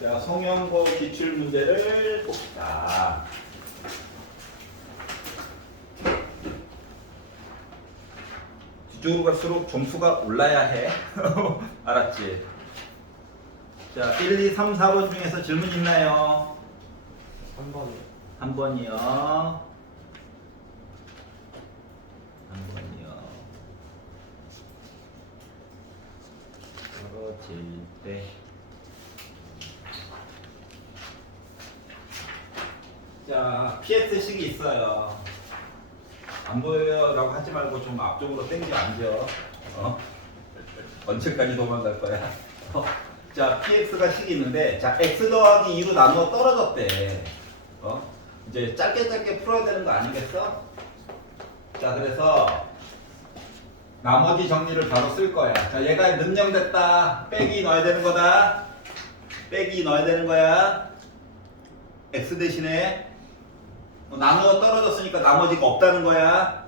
자, 성형고 기출 문제를 봅시다. 뒤쪽으로 갈수록 점수가 올라야 해. 알았지? 자, 1, 2, 3, 4번 중에서 질문 있나요? 3번이요. 한 번이요. 한 번이요. 떨어질 때. 자, PX식이 있어요. 안 보여요 라고 하지 말고 좀 앞쪽으로 당겨 앉아. 언제까지 도망갈 거야? 자, PX가 식이 있는데, 자, X 더하기 2로 나누어 떨어졌대. 이제 짧게 풀어야 되는 거 아니겠어? 자, 그래서 나머지 정리를 바로 쓸 거야. 자, 얘가 능령됐다. 빼기 넣어야 되는 거다. 빼기 넣어야 되는 거야. X 대신에 나누어 떨어졌으니까 나머지가 없다는 거야.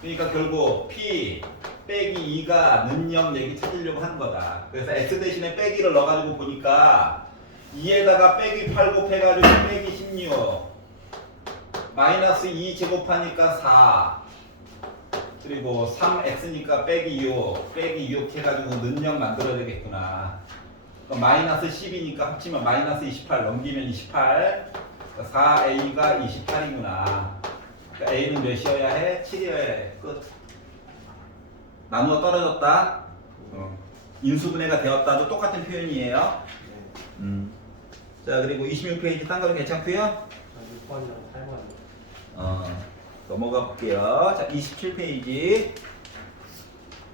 그러니까 결국 P 빼기 2가 능령 얘기 찾으려고 하는 거다. 그래서 X 대신에 빼기를 넣어가지고 보니까 2에다가 빼기 8 곱해가지고 빼기 16 마이너스 2 제곱하니까 4 그리고 3x니까 빼기 6 빼기 6 해가지고 능령 만들어야 되겠구나. 마이너스 10이니까 합치면 마이너스 28 넘기면 28 4a가 28이구나. 그러니까 a는 몇이어야 해? 7이어야 해. 끝. 나누어 떨어졌다. 인수분해가 되었다도 똑같은 표현이에요. 네. 자, 그리고 26페이지 딴 거는 괜찮고요. 6번이랑 8번이요. 넘어가 볼게요. 자, 27페이지.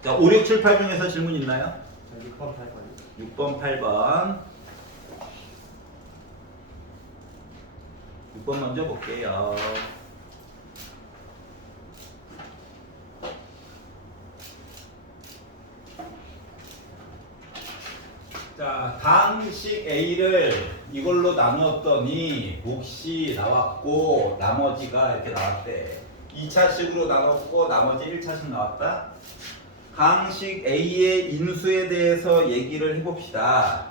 자, 5, 6, 7, 8 중에서 질문 있나요? 6번, 8번이요. 6번, 8번. 6번 먼저 볼게요. 자, 당식 A를 이걸로 나눴더니 몫이 나왔고 나머지가 이렇게 나왔대. 2차식으로 나눴고 나머지 1차식 나왔다. 강식 A의 인수에 대해서 얘기를 해봅시다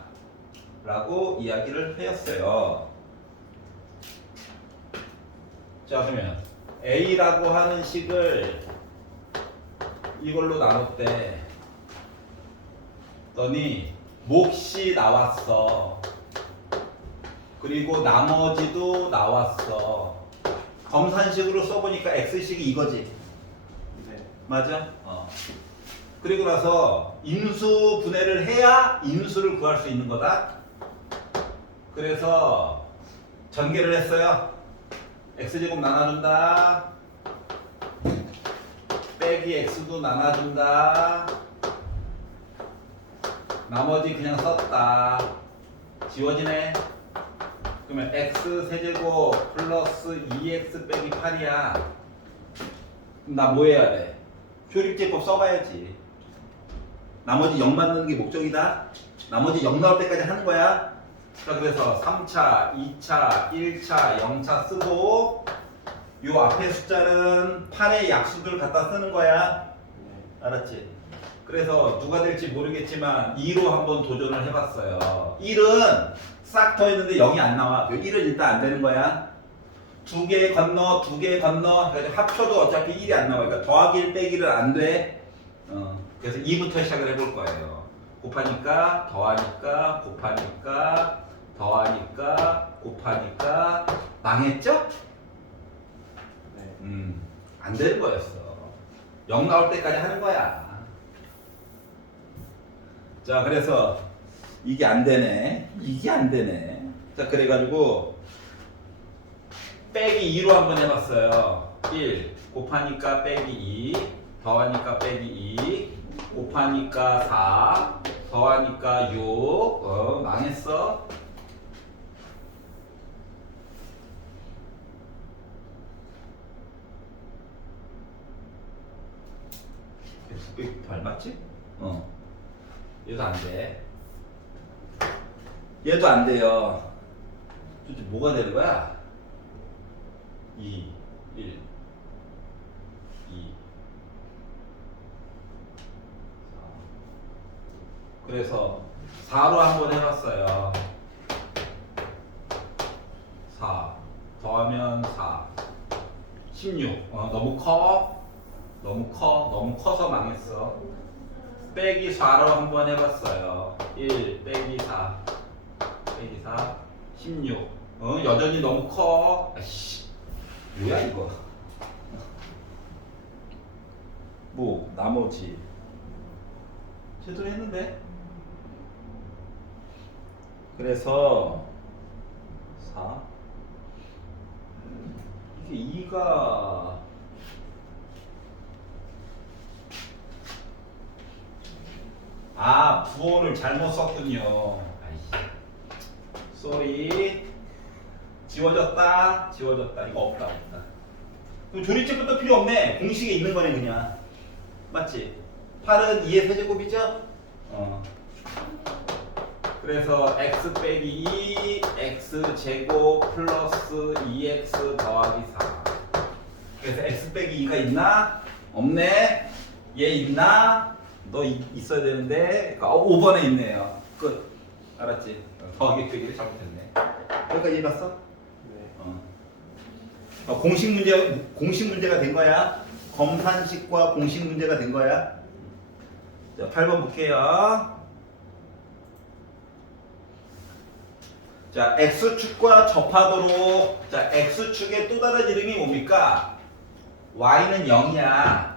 라고 이야기를 하였어요. 자, 그러면 A라고 하는 식을 이걸로 나눴대. 더니 몫이 나왔어. 그리고 나머지도 나왔어. 검산식으로 써보니까 X식이 이거지. 네. 맞아? 그리고 나서 인수 분해를 해야 인수를 구할 수 있는 거다. 그래서 전개를 했어요. X제곱 나눠준다. 빼기 X도 나눠준다. 나머지 그냥 썼다. 지워지네. 그러면 X 세제곱 플러스 2X 빼기 8이야. 그럼 나 뭐 해야 돼? 조립제법 써봐야지. 나머지 0 만드는 게 목적이다. 나머지 0 나올 때까지 하는 거야. 자, 그래서 3차, 2차, 1차, 0차 쓰고 요 앞에 숫자는 8의 약수들 갖다 쓰는 거야. 네. 알았지? 그래서 누가 될지 모르겠지만 2로 한번 도전을 해봤어요. 1은 싹 더했는데 0이 안 나와. 1은 일단 안 되는 거야. 두 개 건너, 두 개 건너. 그래서 합쳐도 어차피 1이 안 나와. 그러니까 더하기 1 빼기를 안 돼. 그래서 2부터 시작을 해볼 거예요. 곱하니까, 더하니까, 곱하니까, 더하니까, 곱하니까 망했죠? 네. 안 되는 거였어. 0 나올 때까지 하는 거야. 자, 그래서 이게 안 되네. 이게 안 되네. 자, 그래가지고 빼기 2로 한번 해봤어요. 1 곱하니까 빼기 2 더하니까 빼기 2 곱하니까 4 더하니까 6 망했어. X 빼기 8 맞지? 얘도 안 돼. 얘도 안 돼요. 도대체 뭐가 되는 거야? 2, 1, 2, 4. 그래서 4로 한번 해봤어요. 더하면 4 16 너무 커 너무 커서 망했어. 빼기 4로 한번 해봤어요. 1 빼기 4 16 여전히 너무 커. 아이씨 뭐야 이거. 뭐 나머지 제대로 했는데. 그래서 4 이게 2가 부호를 잘못 썼군요. 아이씨 쏘리. 지워졌다 이거 없다. 그럼 조리책부터 필요 없네. 공식에 있는 거네 그냥. 맞지? 8은 2의 세제곱이죠? 그래서 x 빼기 2 x 제곱 플러스 2x 더하기 4. 그래서 x 빼기 2가 있나? 없네. 얘 있나? 너 있어야 되는데. 그러니까 5번에 있네요. 끝. 알았지? 더하기 빼기를 잘못했네. 여기까지 해봤어? 네. 공식 문제가 된 거야. 검산식과 공식 문제가 된 거야. 자, 8번 볼게요. 자, x축과 접하도록. 자, x축의 또 다른 이름이 뭡니까? y는 0이야.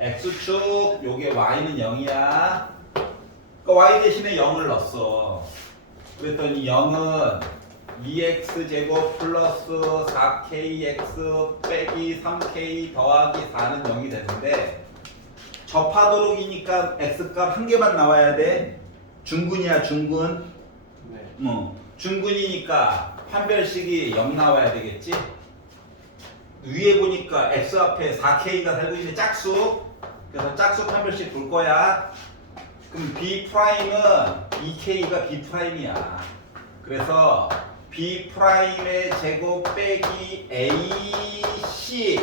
x축, 요게 y는 0이야. 그러니까 y 대신에 0을 넣었어. 그랬더니 0은 2x제곱 플러스 4kx 빼기 3k 더하기 4는 0이 되는데, 접하도록이니까 x값 한 개만 나와야 돼. 중근이야 중근. 네. 중근이니까 판별식이 0 나와야 되겠지. 위에 보니까 x 앞에 4k가 살고 있는 짝수. 그래서 짝수 판별식 볼 거야. 그럼 b 프라임은 2k가 b 프라임이야. 그래서 b 프라임의 제곱 빼기 ac,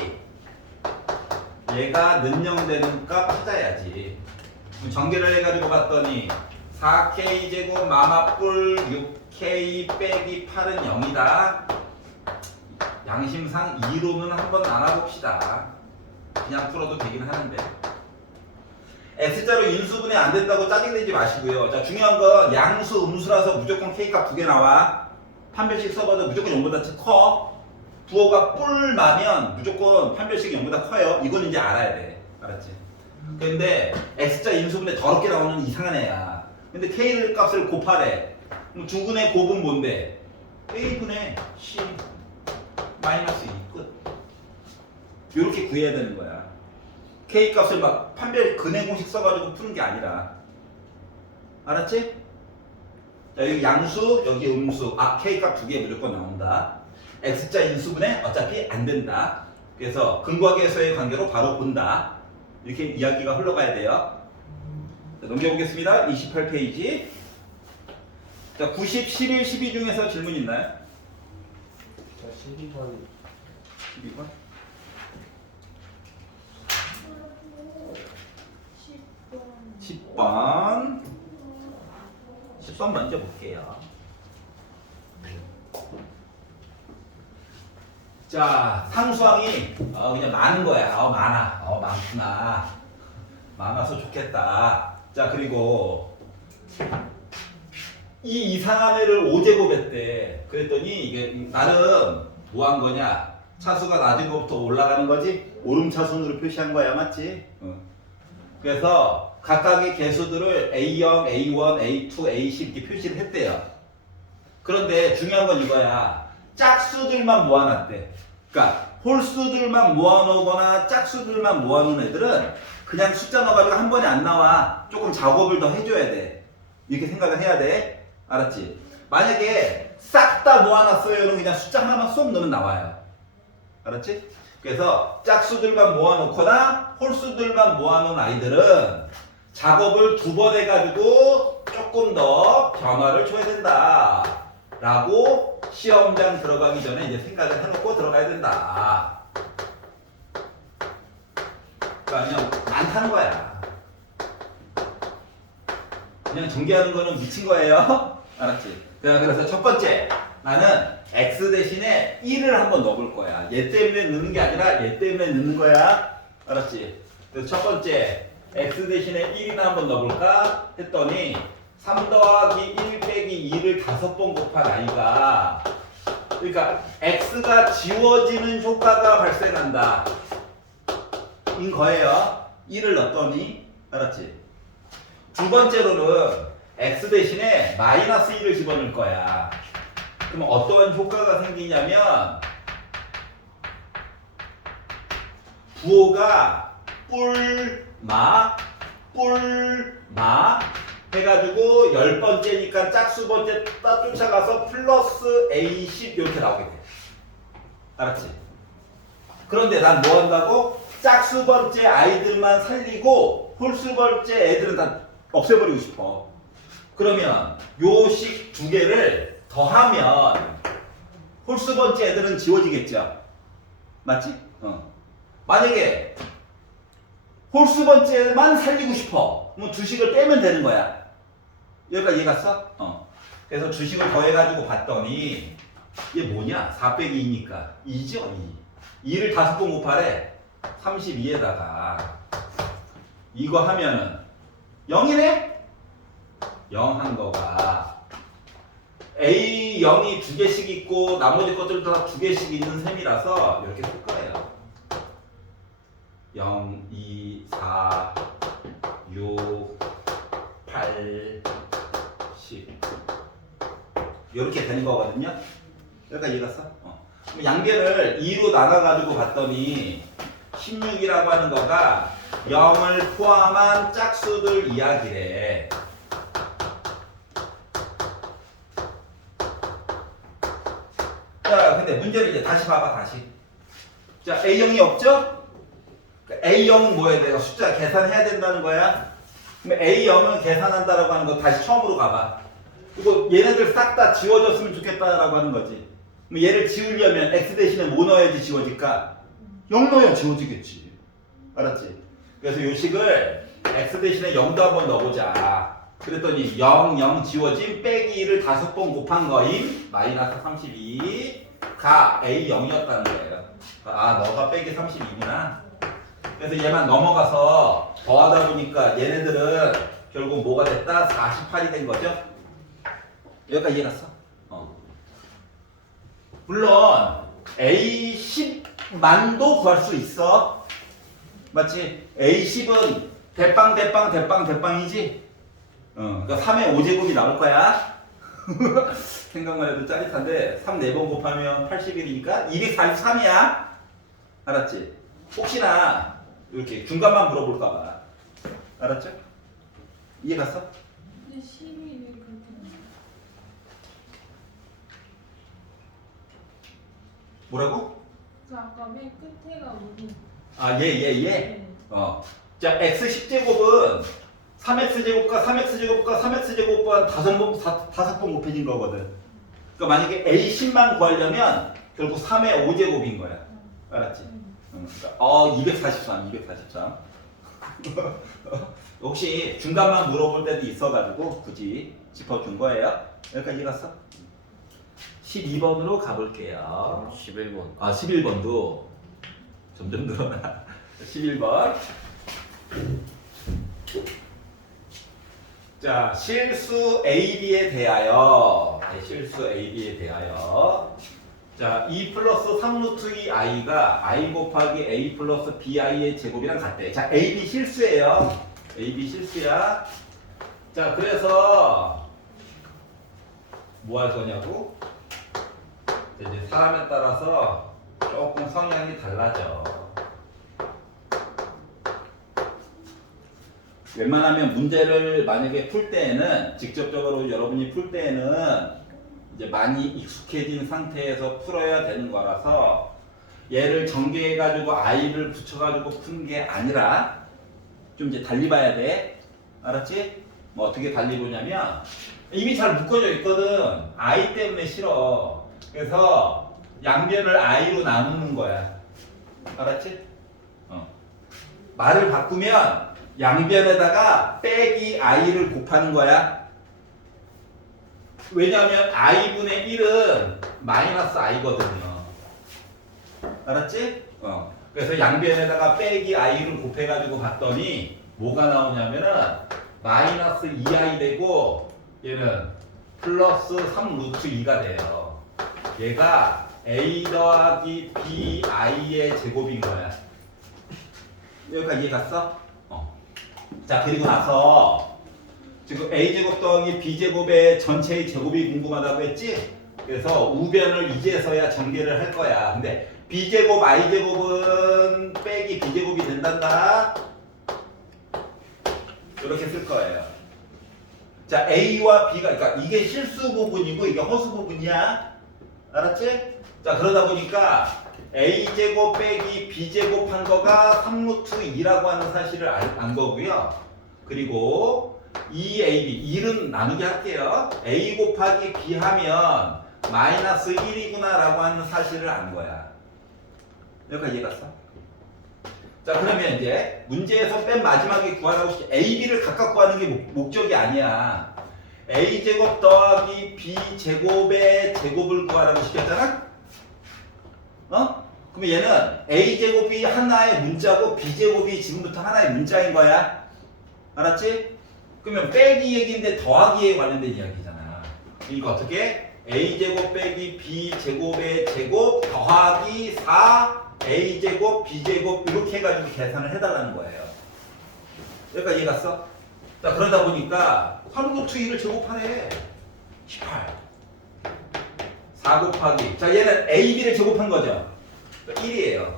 얘가 는영되는 값 찾아야지. 전개를 해가지고 봤더니 4k 제곱 마마뿔 6k 빼기 8은 0이다. 양심상 2로는 한번 알아봅시다. 그냥 풀어도 되긴 하는데. X자로 인수분해 안 된다고 짜증내지 마시고요. 자, 중요한 건 양수, 음수라서 무조건 K값 2개 나와. 판별식 써봐도 무조건 0보다 커. 부호가 뿔마면 무조건 판별식이 0보다 커요. 이거는 이제 알아야 돼. 알았지? 근데 X자 인수분해 더럽게 나오는 이상한 애야. 근데 K 값을 곱하래. 그럼 두근의 곱은 뭔데? A분의 C 마이너스 2 끝. 이렇게 구해야 되는 거야. K 값을 막 판별 근해 공식 써가지고 푸는 게 아니라. 알았지? 자, 여기 양수, 여기 음수. K 값 2개 무조건 나온다. X자 인수분해 어차피 안 된다. 그래서 근과계에서의 관계로 바로 본다. 이렇게 이야기가 흘러가야 돼요. 자, 넘겨보겠습니다. 28페이지. 자, 90, 11, 12 중에서 질문 있나요? 저 12번 12번? 10번. 10번 먼저 볼게요. 자, 상수항이 그냥 많은 거야. 많아. 많구나. 많아서 좋겠다. 자, 그리고 이 이상한 애를 5제곱 했대. 그랬더니 이게 나름 뭐 한 거냐? 차수가 낮은 것부터 올라가는 거지? 오름차순으로 표시한 거야. 맞지? 그래서 각각의 개수들을 A0, A1, A2, A10 이렇게 표시를 했대요. 그런데 중요한 건 이거야. 짝수들만 모아놨대. 그러니까 홀수들만 모아놓거나 짝수들만 모아놓은 애들은 그냥 숫자 넣어가지고 한 번에 안 나와. 조금 작업을 더 해줘야 돼. 이렇게 생각을 해야 돼. 알았지? 만약에 싹 다 모아놨어요. 그럼 그냥 숫자 하나만 쏙 넣으면 나와요. 알았지? 그래서 짝수들만 모아놓거나 홀수들만 모아놓은 아이들은 작업을 2번 해가지고 조금 더 변화를 줘야 된다. 라고 시험장 들어가기 전에 이제 생각을 해놓고 들어가야 된다. 그러니까 그냥 많다는 거야. 그냥 전개하는 거는 미친 거예요. 알았지? 자, 그래서 첫 번째 나는 x 대신에 1을 한번 넣어볼 거야. 얘 때문에 넣는 게 아니라 얘 때문에 넣는 거야. 알았지? 그래서 첫 번째 x 대신에 1이나 한번 넣어볼까 했더니 3 더하기 1 빼기 2를 5번 곱한 i가, 그러니까 x가 지워지는 효과가 발생한다 인 거예요. 1을 넣었더니. 알았지? 두 번째로는 x 대신에 마이너스 1을 집어넣을 거야. 그럼 어떠한 효과가 생기냐면 부호가 뿔마 해가지고 10번째니까 짝수 번째 딱 쫓아가서 플러스 A10 이렇게 나오게 돼. 알았지? 그런데 난 뭐 한다고? 짝수 번째 아이들만 살리고 홀수 번째 애들은 다 없애버리고 싶어. 그러면 요 식 두 개를 더하면 홀수 번째 애들은 지워지겠죠? 맞지? 만약에 홀수 번째만 살리고 싶어. 그럼 주식을 빼면 되는 거야. 여기까지 이해 갔어? 그래서 주식을 더해가지고 봤더니 얘 뭐냐? 4 빼기 2니까 2죠? 2. 2를 5번 곱하래. 32에다가 이거 하면은 0이네? 0 한 거가 A0이 2개씩 있고 나머지 것들도 다 2개씩 있는 셈이라서 이렇게 쓸 거예요. 0, 2, 4, 6, 8, 10 이렇게 되는 거거든요. 여기까지 이해갔어? 그럼 양변을 2로 나눠가지고 봤더니 16이라고 하는 거가 0을 포함한 짝수들 이야기래. 자, 근데 문제를 이제 다시 봐봐, 다시. 자, A0이 없죠? A0은 뭐야? 내가 숫자 계산해야 된다는 거야? 그럼 A0을 계산한다라고 하는 거 다시 처음으로 가봐. 그리고 얘네들 싹 다 지워졌으면 좋겠다라고 하는 거지. 그럼 얘를 지우려면 X 대신에 뭐 넣어야지 지워질까? 0 넣어야 지워지겠지. 알았지? 그래서 요 식을 X 대신에 0도 한번 넣어보자. 그랬더니 0, 0 지워짐 빼기 1을 5번 곱한 거임 마이너스 32가 A0이었다는 거예요. 아, 너가 빼기 32구나. 그래서 얘만 넘어가서 더하다 보니까 얘네들은 결국 뭐가 됐다? 48이 된 거죠? 여기까지 이해갔어? 물론 A10만도 구할 수 있어. 맞지? A10은 대빵이지? 그러니까 3의 5제곱이 나올 거야. 생각만 해도 짜릿한데 3 4번 곱하면 81이니까 243이야. 알았지? 혹시나 이렇게 중간만 물어볼까 봐. 알았죠? 이해 갔어? 근데 12를 그렇게 뭐라고? 그 아까 맨 끝에가 뭐니? 아, 얘. 네. 자, x 10제곱은 3x제곱과 3x제곱과 3x제곱과 5번 곱해진 거거든. 그러니까 만약에 A10만 구하려면 결국 3의 5제곱인 거야. 알았지? 그러니까 243. 혹시 중간만 물어볼 때도 있어가지고 굳이 짚어준 거예요. 여기까지 갔어? 12번으로 가볼게요. 11번. 아, 11번도 점점 늘어나. 11번. 자, 실수 AB에 대하여. 실수 AB에 대하여. 자, 2 플러스 3루트 2i가 i 곱하기 a 플러스 bi의 제곱이랑 같대. 자, AB 실수예요. AB 실수야. 자, 그래서 뭐 할 거냐고? 이제 사람에 따라서 조금 성향이 달라져. 웬만하면 문제를 만약에 풀 때에는 직접적으로 여러분이 풀 때에는 이제 많이 익숙해진 상태에서 풀어야 되는 거라서 얘를 전개해가지고 i를 붙여가지고 푸는 게 아니라 좀 이제 달리 봐야 돼. 알았지? 뭐 어떻게 달리 보냐면 이미 잘 묶어져 있거든. i 때문에 싫어. 그래서 양변을 i로 나누는 거야. 알았지? 말을 바꾸면 양변에다가 빼기 i를 곱하는 거야. 왜냐하면 i분의 1은 마이너스 i거든요. 알았지? 그래서 양변에다가 빼기 i를 곱해가지고 봤더니 뭐가 나오냐면은 마이너스 2i 되고 얘는 플러스 3 루트 2가 돼요. 얘가 a 더하기 bi의 제곱인 거야. 여기까지 이해 갔어? 자, 그리고 나서 지금 a제곱 더하기 b제곱의 전체의 제곱이 궁금하다고 했지? 그래서 우변을 이제서야 전개를 할 거야. 근데 b제곱 i제곱은 빼기 b제곱이 된단다. 이렇게 쓸 거예요. 자, a와 b가 그러니까 이게 실수 부분이고 이게 허수 부분이야. 알았지? 자, 그러다 보니까 a제곱 빼기 b제곱 한 거가 3루트 2라고 하는 사실을 안 거고요. 그리고 2ab 1은 나누게 할게요. a 곱하기 b 하면 마이너스 1이구나 라고 하는 사실을 안 거야. 여기까지 이해갔어? 자, 그러면 이제 문제에서 맨 마지막에 구하라고 시켜 ab를 각각 구하는 게 목적이 아니야. a제곱 더하기 b제곱의 제곱을 구하라고 시켰잖아? 그러면 얘는 a제곱이 하나의 문자고 b제곱이 지금부터 하나의 문자인 거야. 알았지? 그러면 빼기 얘기인데 더하기에 관련된 이야기잖아. 이거 어떻게? a제곱 빼기 b제곱의 제곱 더하기 4 a제곱 b제곱 이렇게 해가지고 계산을 해달라는 거예요. 여기까지 이해 갔어? 자, 그러다 보니까 3루트 2를 제곱하래. 18 4 곱하기 자, 얘는 ab를 제곱한 거죠. 1이에요.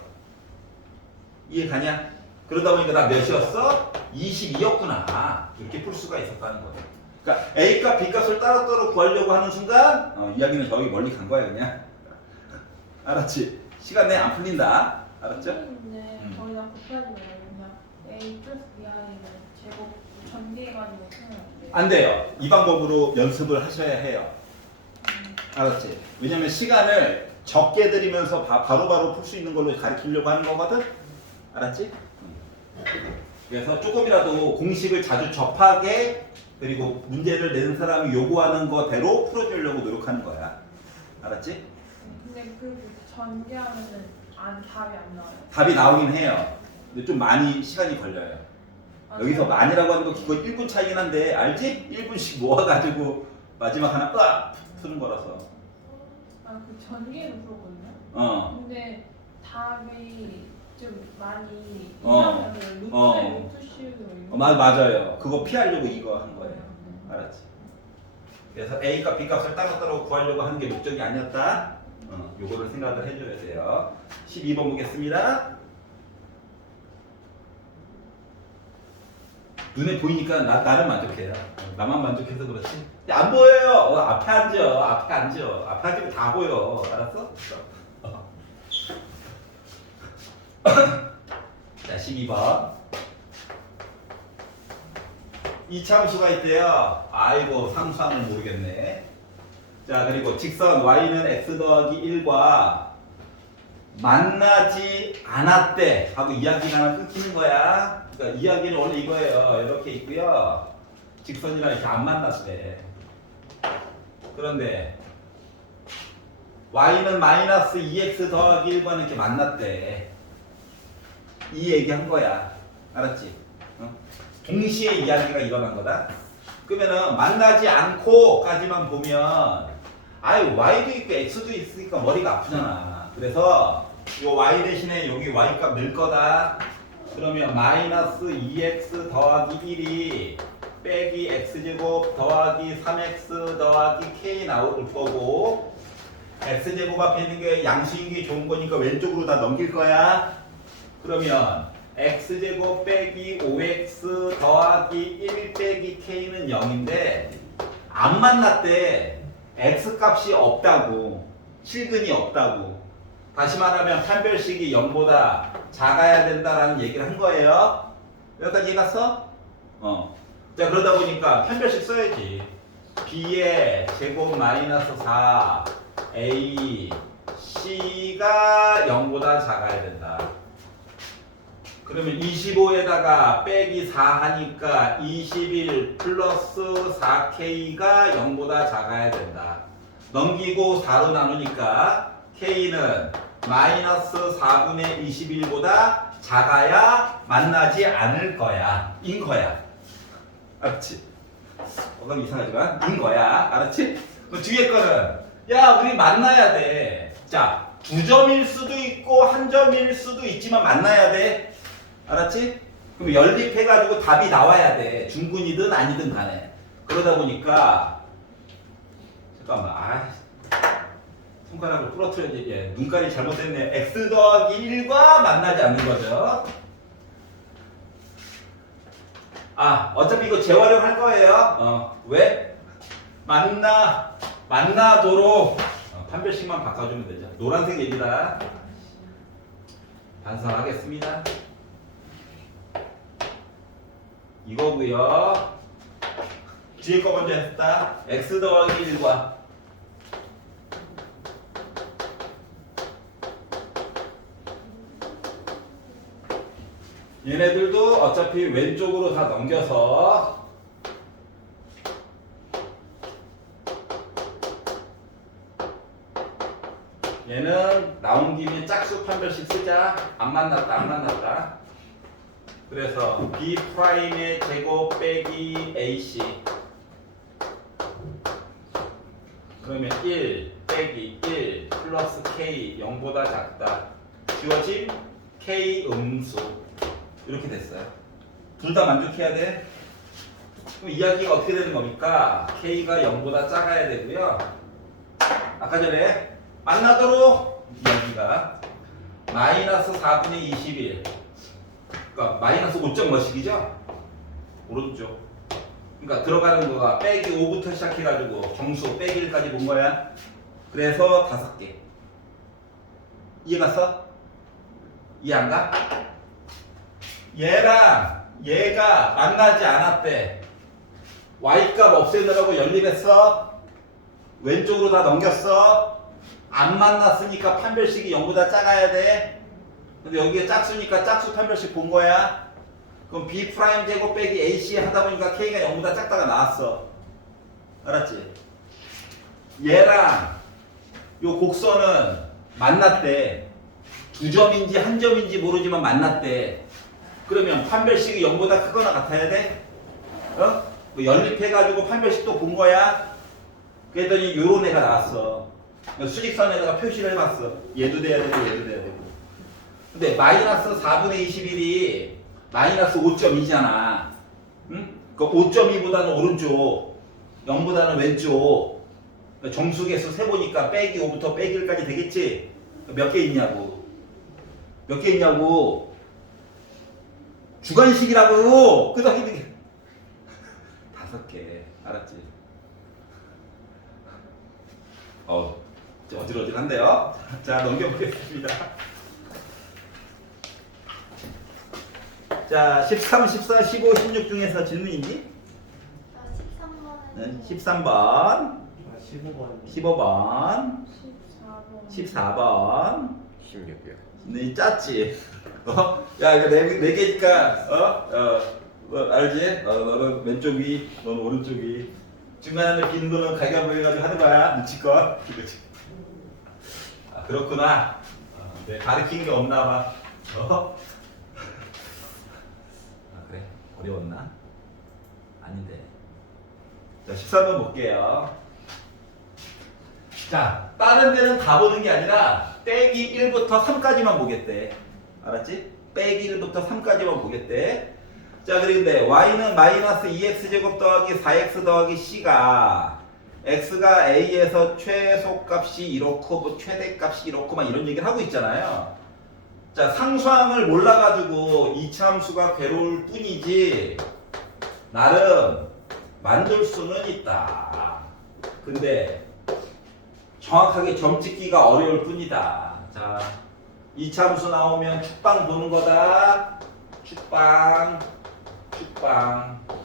이해 가냐? 그러다 보니까 나 몇이었어? 22였구나. 이렇게 풀 수가 있었다는 거예요. 그러니까 A값, B값을 따로따로 구하려고 하는 순간 이야기는 저기 멀리 간 거야 그냥. 알았지? 시간 내에 안 풀린다. 알았죠? 근데 거기다 곱하지 말고 그냥 A 플러스 BI는 제곱 전개해가지고 쓰면 안 돼요? 안 돼요. 이 방법으로 연습을 하셔야 해요. 알았지? 왜냐면 시간을 적게 들이면서 바로바로 풀 수 있는 걸로 가르치려고 하는 거거든? 알았지? 그래서 조금이라도 공식을 자주 접하게 그리고 문제를 내는 사람이 요구하는 거대로 풀어주려고 노력하는 거야. 알았지? 근데 그 전개하면은 답이 안 나와요. 답이 나오긴 해요. 근데 좀 많이 시간이 걸려요. 여기서 많이라고 하는 거 기껏 1분 차이긴 한데 알지? 1분씩 모아가지고 마지막 하나 으악! 푸는 거라서. 그 전개는 풀었거든요. 근데 답이 좀 많이 이상해서 루트 씌우고 맞아요. 그거 피하려고 이거 한 거예요. 알았지? 그래서 A값, B값을 따로따로 구하려고 하는 게 목적이 아니었다. 요거를 생각을 해줘야 돼요. 12번 보겠습니다. 눈에 보이니까 나는 만족해요. 나만 만족해서 그렇지. 안 보여요. 앞에 앉아. 앞에 앉아. 앞에 앉으면 다 보여. 알았어? 자, 12번. 이참수가 있대요. 아이고, 상수함을 모르겠네. 자, 그리고 직선 y는 x 더하기 1과 만나지 않았대 하고 이야기가 하나 끊기는 거야. 그러니까 이야기는 원래 이거예요. 이렇게 있고요. 직선이랑 이렇게 안 만났대. 그런데 y는 마이너스 2x 더하기 1과는 이렇게 만났대. 이 얘기한 거야. 알았지? 동시에 이야기가 일어난 거다. 그러면은 만나지 않고까지만 보면 y도 있고 x도 있으니까 머리가 아프잖아. 그래서 요 y 대신에 여기 y 값 넣을 거다. 그러면 마이너스 2x 더하기 1이 빼기 x제곱 더하기 3x 더하기 k 나올 거고 x제곱 앞에 있는 게 양수인 게 좋은 거니까 왼쪽으로 다 넘길 거야. 그러면 x제곱 빼기 5x 더하기 1 빼기 k는 0인데 안 만났대. x값이 없다고. 실근이 없다고. 다시 말하면 판별식이 0보다 작아야 된다라는 얘기를 한 거예요. 여기까지 이해갔어? 자, 그러다 보니까 판별식 써야지. b의 제곱 마이너스 4 a c가 0보다 작아야 된다. 그러면 25에다가 빼기 4 하니까 21 플러스 4K가 0보다 작아야 된다. 넘기고 4로 나누니까 K는 마이너스 4분의 21보다 작아야 만나지 않을 거야. 인 거야. 알았지? 그럼 이상하지만 인 거야. 알았지? 그 뒤에 거는 야 우리 만나야 돼. 자 2점일 수도 있고 1점일 수도 있지만 만나야 돼. 알았지? 그럼 연립해가지고 답이 나와야 돼. 중근이든 아니든 간에. 그러다 보니까 잠깐만 손가락을 부러뜨려야지. 예, 눈깔이 잘못됐네. x 더하기 1과 만나지 않는 거죠. 어차피 이거 재활용할 거예요. 왜? 만나도록 판별식만 바꿔주면 되죠. 노란색 얘기다. 반성하겠습니다. 이거고요. 뒤에 거 먼저 했다. x 더하기 1과 얘네들도 어차피 왼쪽으로 다 넘겨서 얘는 나온 김에 짝수 판별식 쓰자. 안 만났다. 그래서 b 프라임의 제곱 빼기 ac 그러면 1 빼기 1 플러스 k 0보다 작다. 지워진 k 음수 이렇게 됐어요. 둘 다 만족해야 돼. 그럼 이야기가 어떻게 되는 겁니까? k가 0보다 작아야 되고요. 아까 전에 만나도록 이야기가 마이너스 4분의 21 그러니까 마이너스 5점 몇씩이죠? 오른쪽. 그러니까 들어가는 거가 빼기 5부터 시작해가지고 정수 빼기 1까지 본 거야. 그래서 5개. 이해 갔어? 이해 안 가? 얘랑 얘가 만나지 않았대. y값 없애느라고 연립했어. 왼쪽으로 다 넘겼어. 안 만났으니까 판별식이 0보다 작아야 돼. 근데 여기에 짝수니까 짝수 판별식 본 거야. 그럼 b 프라임 제곱 빼기 ac 하다 보니까 k가 0보다 작다가 나왔어. 알았지? 얘랑 요 곡선은 만났대. 2점인지 1점인지 모르지만 만났대. 그러면 판별식이 0보다 크거나 같아야 돼? 뭐 연립해가지고 판별식도 본 거야. 그랬더니 요런 애가 나왔어. 수직선에다가 표시를 해봤어. 얘도 돼야 되고 얘도 돼야 되고. 근데 마이너스 4분의 21이 마이너스 5.2잖아. 응? 그 5.2보다는 오른쪽, 0보다는 왼쪽. 정수계수 세보니까 빼기 5부터 빼기 1까지 되겠지? 몇 개 있냐고. 몇 개 있냐고. 주관식이라고. 그 다음에 5개. 알았지? 어질어질한데요? 자, 넘겨보겠습니다. 자, 13, 14, 15, 16 중에서 질문 있니? 13번은 13번, 15번 15번, 14번 14번. 16이요. 네, 짰지? 야, 이거 네 개니까, 알지? 너는 왼쪽 위, 너는 오른쪽 위. 중간에 비는 거는 가위바위보 해가지고 하는 거야, 눈치껏. 그렇구나. 네, 가르친 게 없나 봐. 그래? 어려웠나? 아닌데. 자, 13번 볼게요. 자, 다른 데는 다 보는 게 아니라 빼기 1부터 3까지만 보겠대. 알았지? 빼기 1부터 3까지만 보겠대. 자, 그런데 y는 마이너스 2x제곱 더하기 4x 더하기 c가 x가 a에서 최소값이 이렇고 뭐 최대값이 이렇고 막 이런 얘기를 하고 있잖아요. 자, 상수항을 몰라가지고 이차함수가 괴로울 뿐이지 나름 만들 수는 있다. 근데 정확하게 점 찍기가 어려울 뿐이다. 자, 이차함수 나오면 축방 보는 거다. 축방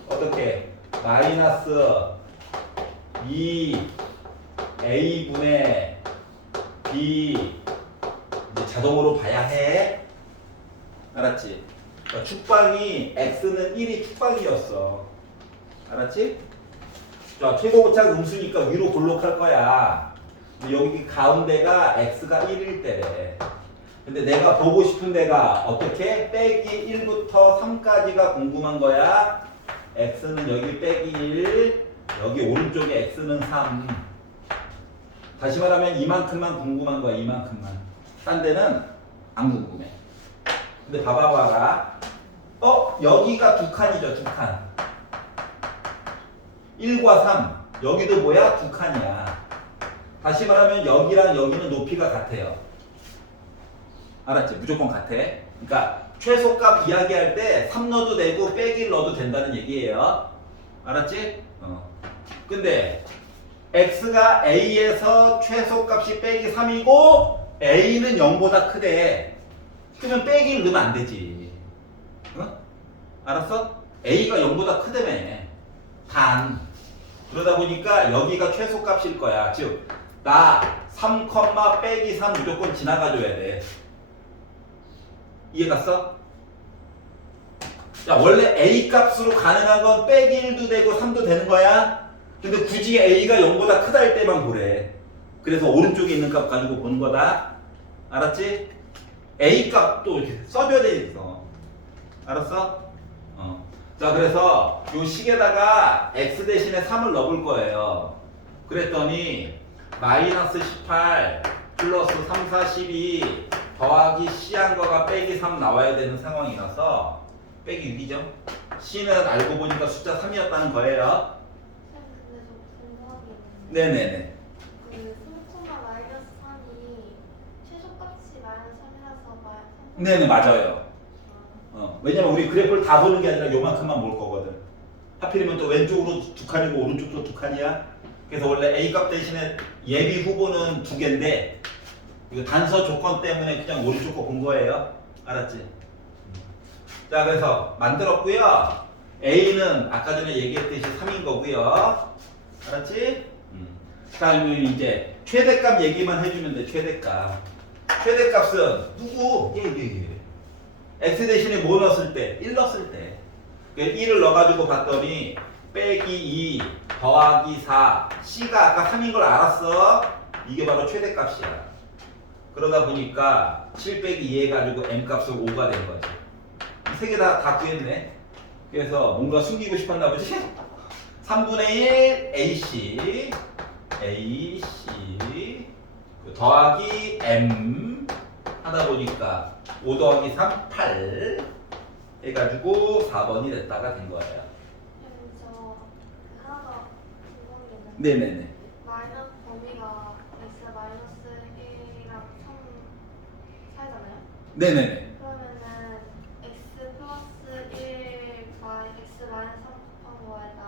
어떻게? 마이너스 2a분의 b 이제 자동으로 봐야 해. 알았지? 그러니까 축방이 x는 1이 축방이었어. 알았지? 자, 최고고착 음수니까 위로 볼록할 거야. 근데 여기 가운데가 x가 1일 때래. 근데 내가 보고 싶은 데가 어떻게? 빼기 1부터 3까지가 궁금한 거야. x는 여기 빼기 1, 여기 오른쪽에 x는 3. 다시 말하면 이만큼만 궁금한 거야, 이만큼만. 딴 데는 안 궁금해. 근데 봐봐. 여기가 두 칸이죠, 두 칸. 1과 3. 여기도 뭐야? 두 칸이야. 다시 말하면 여기랑 여기는 높이가 같아요. 알았지? 무조건 같아. 그러니까 최소값 이야기할 때 3 넣어도 되고 빼기 1 넣어도 된다는 얘기예요. 알았지? 근데 x가 a에서 최소값이 빼기 3이고 a는 0보다 크대. 그러면 빼기 1 넣으면 안 되지. 알았어? a가 0보다 크다며. 단. 그러다 보니까 여기가 최소값일 거야. 즉, 나 3, 빼기 3 무조건 지나가줘야 돼. 이해 갔어? 자, 원래 a 값으로 가능한 건 빼기 1도 되고 3도 되는 거야. 근데 굳이 a가 0보다 크다 할 때만 보래. 그래서 오른쪽에 있는 값 가지고 보는 거다. 알았지? a 값도 이렇게 써줘야 되겠어. 알았어? 자, 그래서 요 식에다가 x 대신에 3을 넣어볼 거예요. 그랬더니 마이너스 18 플러스 3, 4, 12 더하기 c한 거가 빼기 3 나와야 되는 상황이라서 빼기 6이죠. c는 알고 보니까 숫자 3이었다는 거예요. 쌤, 근데 저 궁금한 게 있는데 네네네. 그 3, 마이너스 3이 최소값이 마이너스 3이라서 네네, 맞아요. 왜냐면 우리 그래프를 다 보는 게 아니라 요만큼만 볼 거거든. 하필이면 또 왼쪽으로 두 칸이고 오른쪽도 두 칸이야. 그래서 원래 A값 대신에 예비 후보는 두 개인데 이거 단서 조건 때문에 그냥 오른쪽 거 본 거예요. 알았지? 자, 그래서 만들었고요. A는 아까 전에 얘기했듯이 3인 거고요. 알았지? 자, 그러면 이제 최대값 얘기만 해주면 돼. 최대값. 최대값은 누구? 예. x 대신에 뭐 넣었을 때? 1 넣었을 때. 1을 넣어가지고 봤더니 빼기 2 더하기 4 c가 아까 3인 걸 알았어. 이게 바로 최대값이야. 그러다 보니까 7 빼기 2 해가지고 m값은 5가 된 거지. 세 개 다 구했네. 그래서 뭔가 숨기고 싶었나 보지? 3분의 1 ac 더하기 m 하다 보니까 5 더하기 3, 8 해가지고 4번이 됐다가 된 거예요. 저 하나 더 궁금한 게 있는데 네네네. 마이너스 범위가 x 마이너스 1이랑 3 사이잖아요? 네네네. 그러면은 x 플러스 1 x 마이너스 3 곱한 거에다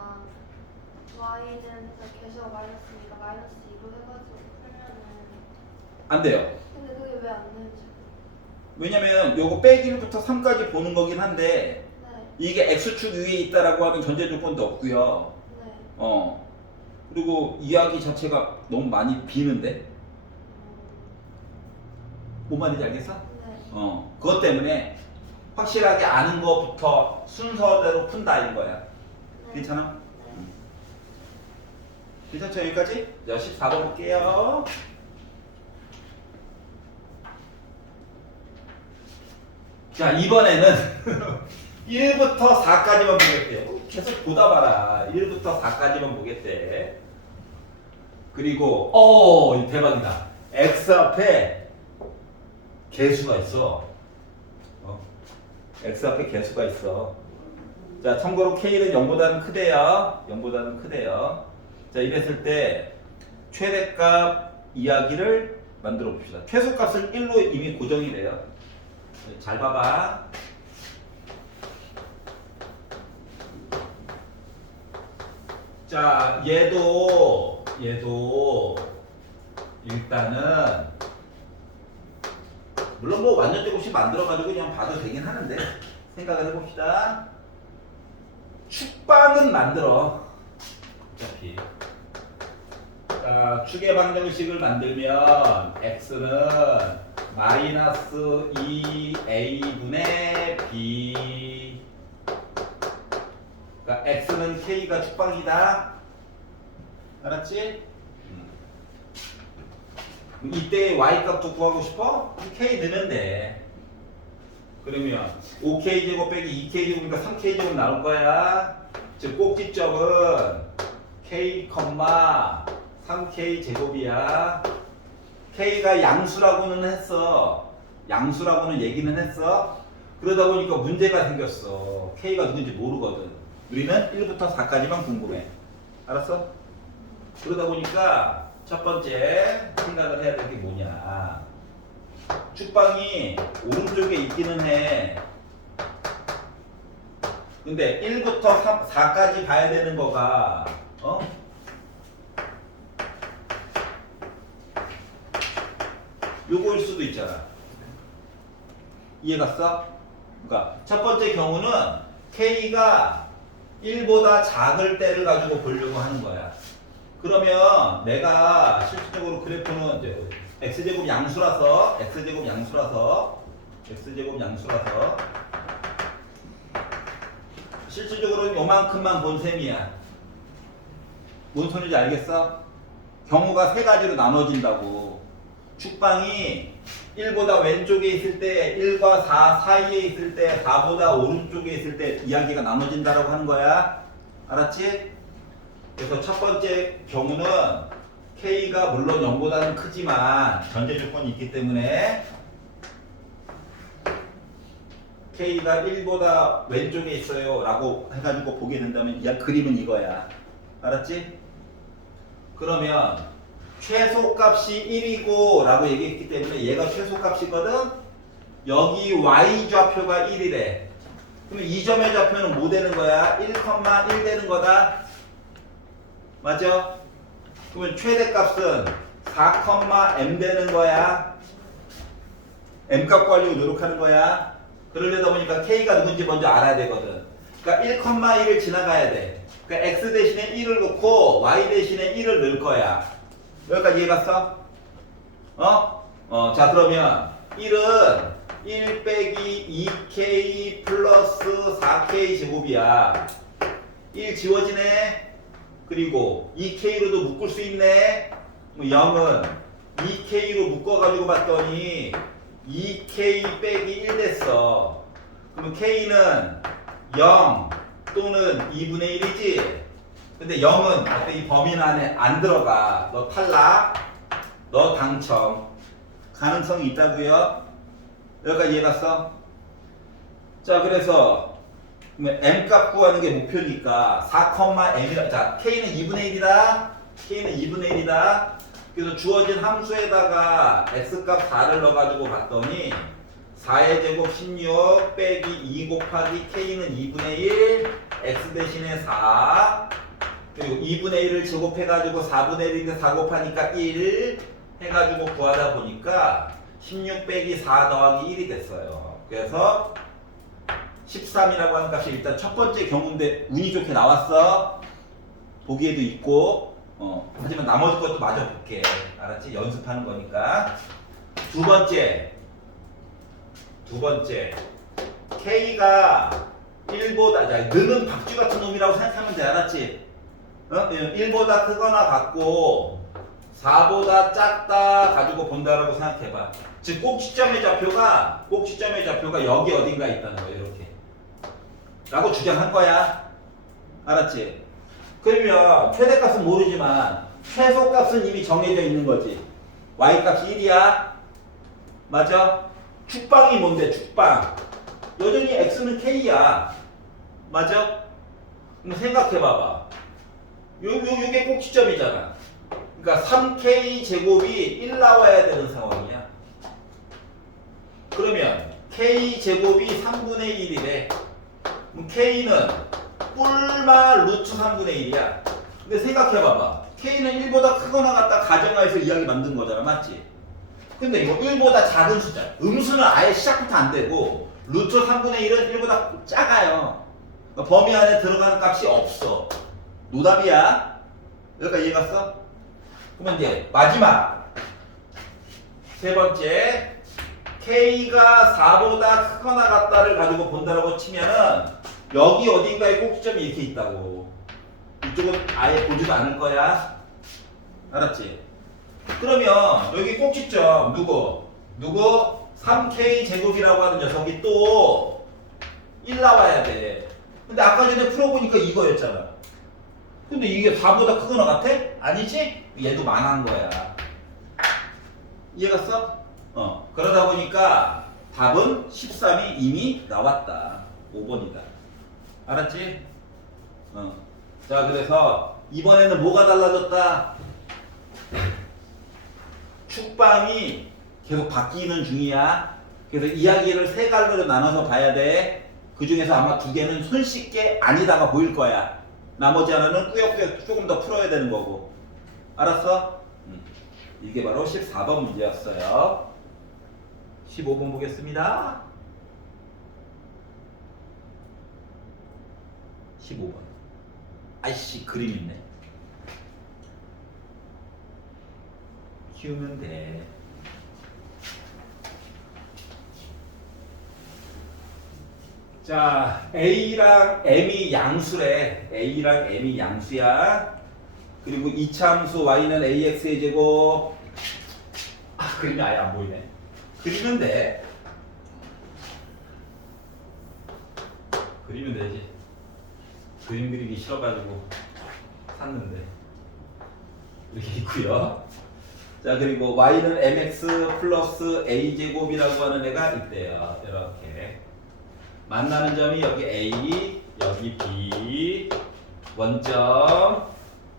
y는 계수가 마이너스니까 마이너스 2로 해가지고 풀면은 안 돼요. 근데 그게 왜 안 되는지. 왜냐면 요거 빼기 1부터 3까지 보는 거긴 한데 네. 이게 x축 위에 있다라고 하는 전제 조건도 없고요. 네. 그리고 이야기 자체가 너무 많이 비는데 뭔 말인지 알겠어? 네. 그것 때문에 확실하게 아는 거부터 순서대로 푼다 이거야. 네. 괜찮아? 네. 괜찮죠? 여기까지? 자, 14번 볼게요. 자, 이번에는 1부터 4까지만 보겠대요. 계속 보다 봐라. 1부터 4까지만 보겠대. 그리고 대박이다. x 앞에 개수가 있어. x 앞에 개수가 있어. 자, 참고로 k는 0보다는 크대요. 0보다는 크대요. 자, 이랬을 때 최대값 이야기를 만들어 봅시다. 최소값은 1로 이미 고정이 돼요. 잘 봐봐. 자, 얘도 일단은 물론 뭐 완전 조금씩 만들어가지고 그냥 봐도 되긴 하는데 생각을 해봅시다. 축방은 만들어. 어차피. 자, 축의 방정식을 만들면 x는 마이너스 2a분의 b. 그러니까 x는 k가 축방이다. 알았지? 이때 y 값도 구하고 싶어? k 넣으면 돼. 그러면 5k 제곱 빼기 2k 제곱이니까 3k 제곱 나올 거야. 즉 꼭지점은 k, 3k 제곱이야. k가 양수라고는 했어. 양수라고는 얘기는 했어. 그러다 보니까 문제가 생겼어. k가 누군지 모르거든. 우리는 1부터 4까지만 궁금해. 알았어? 그러다 보니까 첫 번째 생각을 해야 될 게 뭐냐. 축방이 오른쪽에 있기는 해. 근데 1부터 4까지 봐야 되는 거가 요거일 수도 있잖아. 이해 갔어? 그러니까 첫 번째 경우는 K가 1보다 작을 때를 가지고 보려고 하는 거야. 그러면 내가 실질적으로 그래프는 이제 x제곱 양수라서 실질적으로는 요만큼만 본 셈이야. 뭔 소리인지 알겠어? 경우가 세 가지로 나눠진다고. 축방이 1보다 왼쪽에 있을 때 1과 4 사이에 있을 때 4보다 오른쪽에 있을 때 이야기가 나눠진다라고 하는 거야. 알았지? 그래서 첫 번째 경우는 K가 물론 0보다는 크지만 전제 조건이 있기 때문에 K가 1보다 왼쪽에 있어요 라고 해가지고 보게 된다면 그림은 이거야. 알았지? 그러면 최소값이 1이고 라고 얘기했기 때문에 얘가 최소값이거든. 여기 y좌표가 1이래. 그러면 이 점의 좌표는 뭐 되는 거야? 1,1 되는 거다. 맞죠? 그러면 최대값은 4,m 되는 거야. m값 구하려고 노력하는 거야. 그러려다 보니까 k가 누군지 먼저 알아야 되거든. 그러니까 1,1을 지나가야 돼. 그러니까 x 대신에 1을 넣고 y 대신에 1을 넣을 거야. 여기까지 이해갔어? 자 그러면 1은 1 빼기 2k 플러스 4k 제곱이야. 1 지워지네. 그리고 2k로도 묶을 수 있네. 0은 2k로 묶어가지고 봤더니 2k 빼기 1 됐어. 그러면 k는 0 또는 2분의 1이지. 근데 0은 어때? 이 범위 안에 안 들어가. 너 탈락. 너 당첨. 가능성이 있다고요? 여기까지 이해갔어? 자 그래서 m값 구하는 게 목표니까 4,m이라. 자 k는 2분의 1이다. k는 2분의 1이다. 그래서 주어진 함수에다가 x값 4를 넣어가지고 봤더니 4의 제곱 16 빼기 2 곱하기 k는 2분의 1 x 대신에 4 그리고 2분의 1을 제곱해가지고 4분의 1인데 4 곱하니까 1 해가지고 구하다 보니까 16 빼기 4 더하기 1이 됐어요. 그래서 13이라고 하는 값이 일단 첫 번째 경우인데 운이 좋게 나왔어. 보기에도 있고 하지만 나머지 것도 마저 볼게. 알았지? 연습하는 거니까. 두 번째 K가 1보다 너는 박쥐 같은 놈이라고 생각하면 돼. 알았지? 1보다 크거나 같고 4보다 작다 가지고 본다라고 생각해봐. 즉 꼭지점의 좌표가 여기 어딘가 있다는 거야. 이렇게 라고 주장한 거야. 알았지? 그러면 최대값은 모르지만 최소값은 이미 정해져 있는 거지. y값이 1이야. 맞아? 축방이 뭔데? 축방 여전히 x는 k야. 맞아? 그럼 생각해봐봐. 요게 꼭지점이잖아. 그러니까 3k 제곱이 1 나와야 되는 상황이야. 그러면 k 제곱이 3분의 1이래. 그럼 k는 뿔마 루트 3분의 1이야. 근데 생각해봐봐. k는 1보다 크거나 같다 가정하에서 이야기 만든 거잖아. 맞지? 근데 이거 1보다 작은 숫자. 음수는 아예 시작부터 안 되고 루트 3분의 1은 1보다 작아요. 그러니까 범위 안에 들어가는 값이 없어. 노답이야. 여기까지 이해갔어? 그러면 이제 마지막 세 번째 K가 4보다 크거나 같다를 가지고 본다라고 치면은 여기 어딘가에 꼭지점이 이렇게 있다고. 이쪽은 아예 보지도 않을 거야. 알았지? 그러면 여기 꼭지점 누구? 3K 제곱이라고 하는 녀석이 또 1 나와야 돼. 근데 아까 전에 풀어보니까 이거였잖아. 근데 이게 4보다 크거나 같아? 아니지? 얘도 만한 거야. 이해갔어? 그러다 보니까 답은 13이 이미 나왔다. 5번이다. 알았지? 자, 그래서 이번에는 뭐가 달라졌다? 축방이 계속 바뀌는 중이야. 그래서 이야기를 세 갈래로 나눠서 봐야 돼. 그 중에서 아마 2개는 손쉽게 아니다가 보일 거야. 나머지 하나는 꾸역꾸역 조금 더 풀어야 되는 거고. 알았어? 이게 바로 14번 문제였어요. 15번 보겠습니다. 15번. 아이씨, 그림 있네. 키우면 돼. 자, A랑 M이 양수래. A랑 M이 양수야. 그리고 이차함수 Y는 AX의 제곱. 그림이 아예 안 보이네. 그리면 돼. 그리면 되지. 그림 그리기 싫어가지고 샀는데. 이렇게 있고요. 자, 그리고 Y는 MX 플러스 A제곱이라고 하는 애가 있대요. 이렇게. 만나는 점이 여기 A, 여기 B, 원점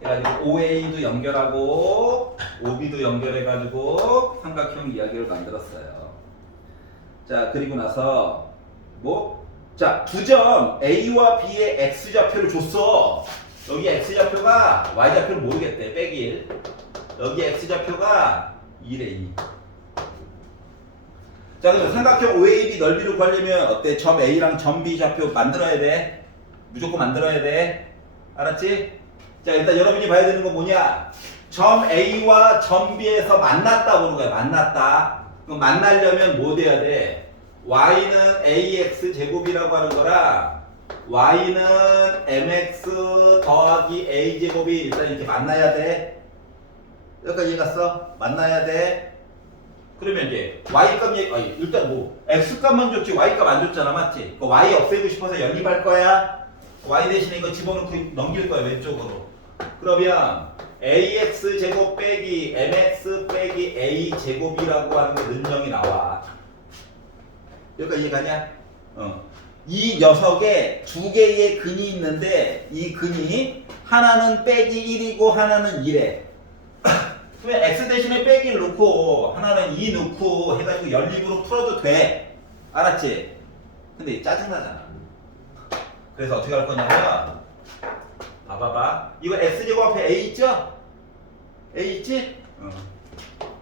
해가지고 OA도 연결하고 OB도 연결해가지고 삼각형 이야기를 만들었어요. 자, 그리고 나서 자, 두 점 A와 B의 X좌표를 줬어. 여기 X좌표가 Y좌표를 모르겠대. 빼기 1. 여기 X좌표가 1에 2. 자, 그럼 삼각형 OAB 넓이를 구하려면 어때? 점 A랑 점 B 좌표 만들어야 돼. 무조건 만들어야 돼. 알았지? 자, 일단 여러분이 봐야 되는 건 뭐냐? 점 A와 점 B에서 만났다 보는 거야. 만났다. 그럼 만나려면 뭐 돼야 돼? Y는 AX 제곱이라고 하는 거라 Y는 MX 더하기 A 제곱이 일단 이렇게 만나야 돼. 여기까지 이해갔어? 만나야 돼. 그러면 이제 Y값 일단 X값만 줬지 Y값 안 줬잖아. 맞지? 그 Y 없애고 싶어서 연립할 거야. Y 대신에 이거 집어넣고 넘길 거야. 왼쪽으로. 그러면 AX 제곱 빼기 MX 빼기 A 제곱이라고 하는 게 능정이 나와. 여기까지 이해가냐? 이 녀석에 두 개의 근이 있는데 이 근이 하나는 빼기 1이고 하나는 1에 그러면 x 대신에 빼기 1 넣고 하나는 2 넣고 해가지고 연립으로 풀어도 돼. 알았지? 근데 짜증나잖아. 그래서 어떻게 할 거냐면 봐봐. 이거 x제곱 앞에 a 있죠? a 있지?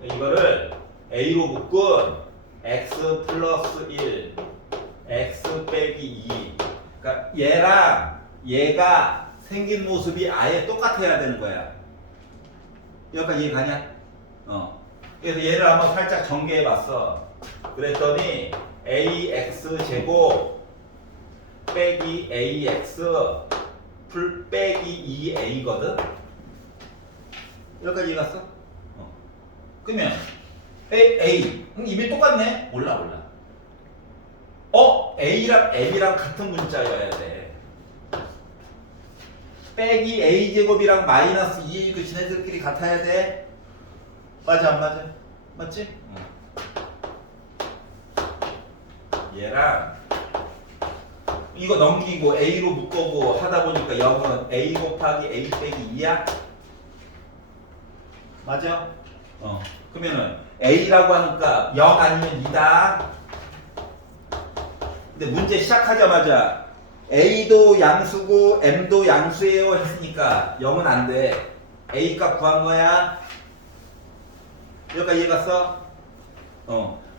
이거를 a로 묶은 x 플러스 1 x 빼기 2 그러니까 얘랑 얘가 생긴 모습이 아예 똑같아야 되는 거야. 여기까지 이해가냐? 그래서 얘를 한번 살짝 전개해 봤어. 그랬더니 ax 제곱 빼기 ax 풀 빼기 2a거든? 여기까지 이해갔어? 그러면 a 이미 똑같네? 몰라. a랑 m이랑 같은 문자여야 돼. 빼기 a제곱이랑 마이너스 2a도 지네들끼리 같아야 돼. 맞아 안 맞아? 맞지? 얘랑 이거 넘기고 a로 묶어고 하다 보니까 0은 a 곱하기 a 빼기 2야? 맞아? 그러면은 a라고 하니까 0 아니면 2다. 근데 문제 시작하자마자 a도 양수고 m도 양수예요 했으니까 0은 안 돼. a 값 구한 거야. 여기까지 이해갔어?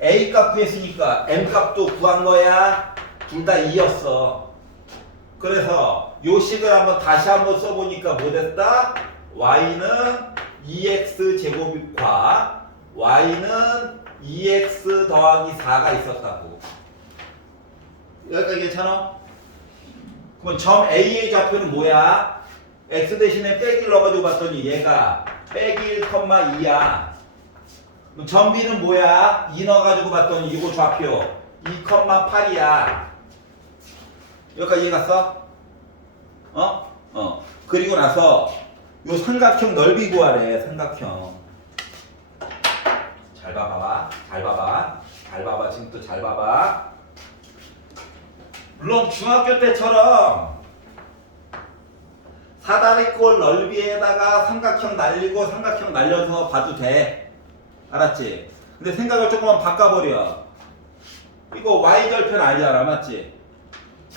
a 값 구했으니까 m 값도 구한 거야. 둘 다 2였어. 그래서 요 식을 한번 다시 한번 써보니까 뭐 됐다? y는 2x 제곱과 y는 2x 더하기 4가 있었다고. 여기까지 괜찮아? 그럼 점 A의 좌표는 뭐야? x 대신에 빼기를 넣어가지고 봤더니 얘가 빼기 1,2야. 그럼 점 B는 뭐야? 2 넣어가지고 봤더니 이거 좌표 2,8이야. 여기까지 이해갔어? 그리고 나서 요 삼각형 넓이 구하래. 삼각형. 잘 봐봐. 잘 봐봐. 잘 봐봐. 지금부터 잘 봐봐. 물론 중학교 때처럼 사다리꼴 넓이에다가 삼각형 날리고 삼각형 날려서 봐도 돼. 알았지? 근데 생각을 조금만 바꿔버려. 이거 y절편 알잖아. 맞지?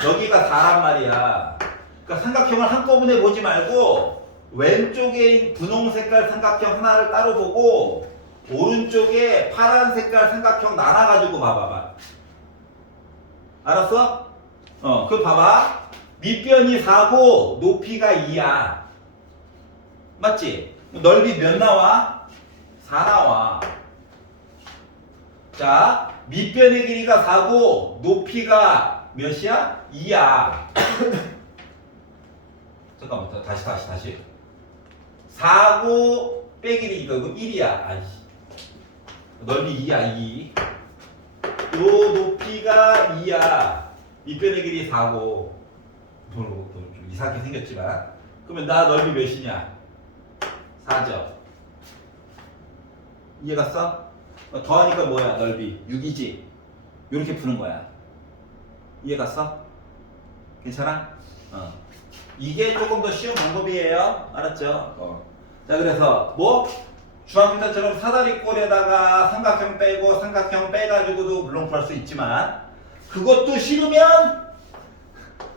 여기가 4란 말이야. 그러니까 삼각형을 한꺼번에 보지 말고 왼쪽에 있는 분홍 색깔 삼각형 하나를 따로 보고 오른쪽에 파란 색깔 삼각형 나눠가지고 봐봐봐. 알았어? 그럼 봐봐. 밑변이 4고 높이가 2야. 맞지? 넓이 몇 나와? 4 나와. 자, 밑변의 길이가 4고 높이가 몇이야? 2야. 잠깐만, 다시. 4고 빼기는 이거 1이야. 아이씨. 넓이 2야, 2. 요 높이가 2야. 밑변의 길이 4고. 좀 이상하게 생겼지만. 그러면 나 넓이 몇이냐? 4죠. 이해갔어? 더하니까 뭐야, 넓이? 6이지? 요렇게 푸는 거야. 이해갔어? 괜찮아? 이게 조금 더 쉬운 방법이에요. 알았죠? 자, 그래서 뭐? 중학교 때처럼 사다리꼴에다가 삼각형 빼고 삼각형 빼가지고도 물론 구할 수 있지만 그것도 싫으면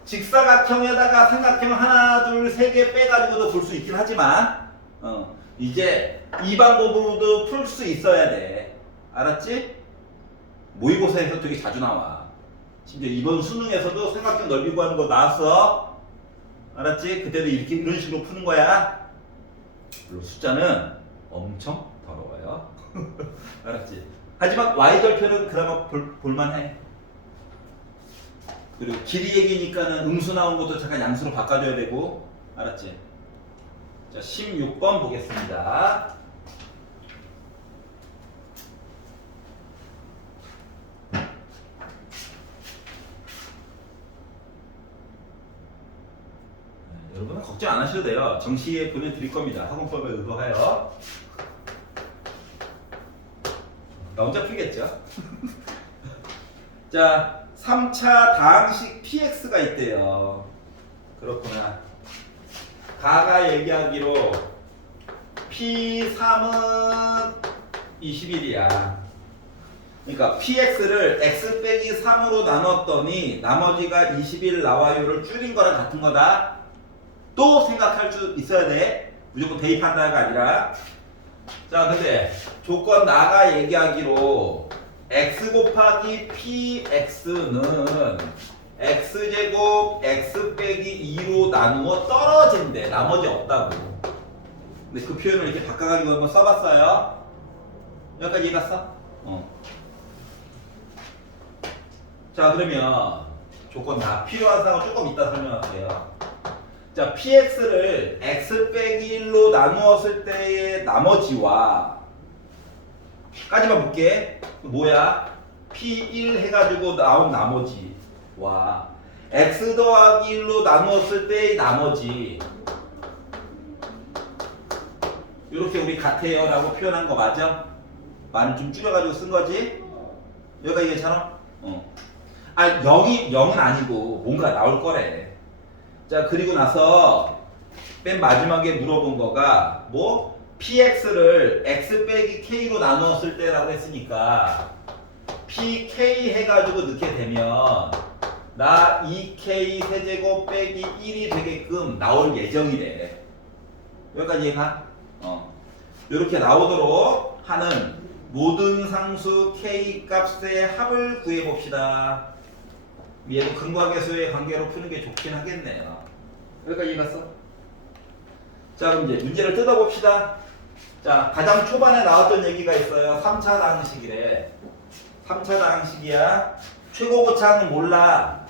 직사각형에다가 삼각형 하나, 둘, 세 개 빼가지고도 볼 수 있긴 하지만 이제 이 방법으로도 풀 수 있어야 돼. 알았지? 모의고사에서 되게 자주 나와. 심지어 이번 수능에서도 삼각형 넓이 구하는 거 나왔어. 알았지? 그때도 이렇게 이런 식으로 푸는 거야. 물론 숫자는 엄청 더러워요. 알았지? 하지만 y절편은 그나마 볼만해. 그리고 길이 얘기니까는 음수 나온 것도 잠깐 양수로 바꿔줘야 되고. 알았지? 자, 16번 보겠습니다. 여러분은 걱정 안 하셔도 돼요. 정시에 보내드릴 겁니다. 학원법에 의거하여. 나 혼자 풀겠죠? 자, 3차 다항식 px가 있대요. 그렇구나. 가가 얘기하기로 p3은 21이야. 그러니까 px를 x 빼기 3으로 나눴더니 나머지가 21 나와요를 줄인 거랑 같은 거다. 또 생각할 수 있어야 돼. 무조건 대입한다가 아니라. 자, 근데 조건 나가 얘기하기로 x 곱하기 px는 x제곱 x 빼기 2로 나누어 떨어진대. 나머지 없다고. 근데 그 표현을 이렇게 바꿔가지고 한번 써봤어요. 여기까지 이해갔어? 자, 그러면 조건 다 필요한 사항을 조금 이따 설명할게요. 자, px를 x 빼기 1로 나누었을 때의 나머지와 까지만 볼게. 뭐야? p1 해가지고 나온 나머지와 x 더하기 1로 나누었을 때의 나머지, 이렇게 우리 같아요 라고 표현한 거 맞아? 말을 좀 줄여가지고 쓴 거지? 여기가 이해잖아? 0은 아니고 뭔가 나올 거래. 자, 그리고 나서 맨 마지막에 물어본 거가 뭐? px를 x 빼기 k로 나누었을 때라고 했으니까 pk 해가지고 넣게 되면 나 2k 세제곱 빼기 1이 되게끔 나올 예정이래. 여기까지 이해가? 이렇게 나오도록 하는 모든 상수 k 값의 합을 구해봅시다. 얘도 근과계수의 관계로 푸는 게 좋긴 하겠네요. 여기까지 이해갔어? 자, 그럼 이제 문제를 뜯어봅시다. 자, 가장 초반에 나왔던 얘기가 있어요. 3차 방식이래. 3차 방식이야. 최고 고차는 몰라.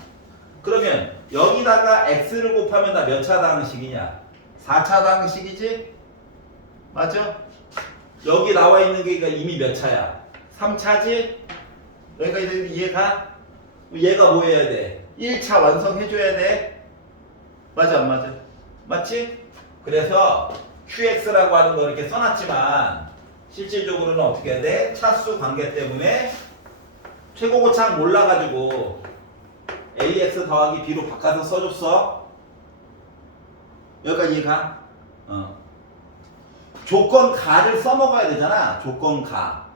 그러면 여기다가 x를 곱하면 다 몇 차 방식이냐? 4차 방식이지? 맞죠? 여기 나와 있는 게 이미 몇 차야? 3차지? 여기까지 이해가? 얘가 뭐 해야 돼? 1차 완성해줘야 돼? 맞아 안 맞아? 맞지? 그래서 QX라고 하는 거 이렇게 써놨지만 실질적으로는 어떻게 해야 돼? 차수 관계 때문에 최고고차항 몰라가지고 AX 더하기 B로 바꿔서 써줬어. 여기까지 이해가? 조건 가를 써먹어야 되잖아. 조건 가.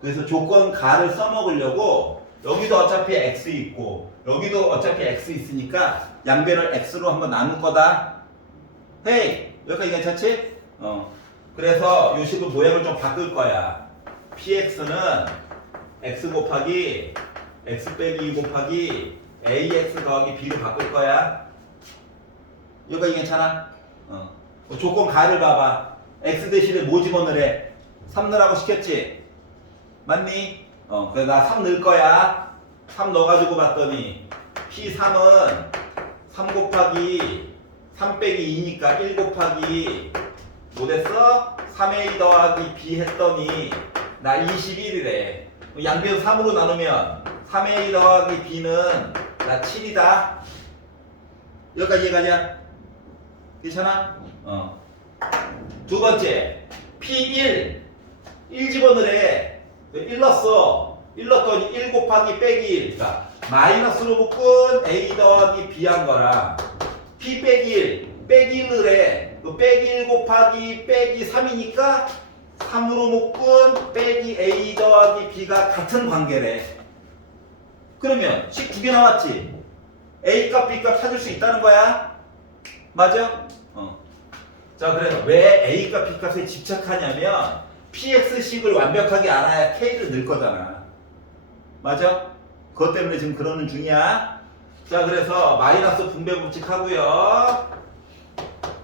그래서 조건 가를 써먹으려고 여기도 어차피 X 있고 여기도 어차피 X 있으니까 양변을 X로 한번 나눌 거다. 헤이! 여기까지 괜찮지? 그래서 이 식으로 모양을 좀 바꿀 거야. PX는 X 곱하기 X 빼기 2 곱하기 AX 더하기 B로 바꿀 거야. 여기까지 괜찮아? 조건 가를 봐봐. X 대신에 뭐 집어넣으래? 3 넣으라고 시켰지? 맞니? 그래서 나 3 넣을 거야. 3 넣어가지고 봤더니 P3은 3 곱하기 3 빼기 2니까 1 곱하기 뭐 됐어? 3A 더하기 B 했더니 나 21이래. 양변 3으로 나누면 3A 더하기 B는 나 7이다. 여기까지 이해가냐? 괜찮아? 두 번째 P1 1 집어넣으래. 1 넣었어. 1 넣었더니 1 곱하기 빼기 1. 그러니까 마이너스로 묶은 A 더하기 B 한 거랑 P 빼기 1 빼기 1을 해. 빼기 1 곱하기 빼기 3이니까 3으로 묶은 빼기 A 더하기 B가 같은 관계래. 그러면 식 두 개 나왔지? A값 B값 찾을 수 있다는 거야. 맞아? 자, 그래서 왜 A값 B값에 집착하냐면 PX식을 완벽하게 알아야 K를 넣을 거잖아. 맞아? 그것 때문에 지금 그러는 중이야. 자, 그래서 마이너스 분배 법칙 하고요.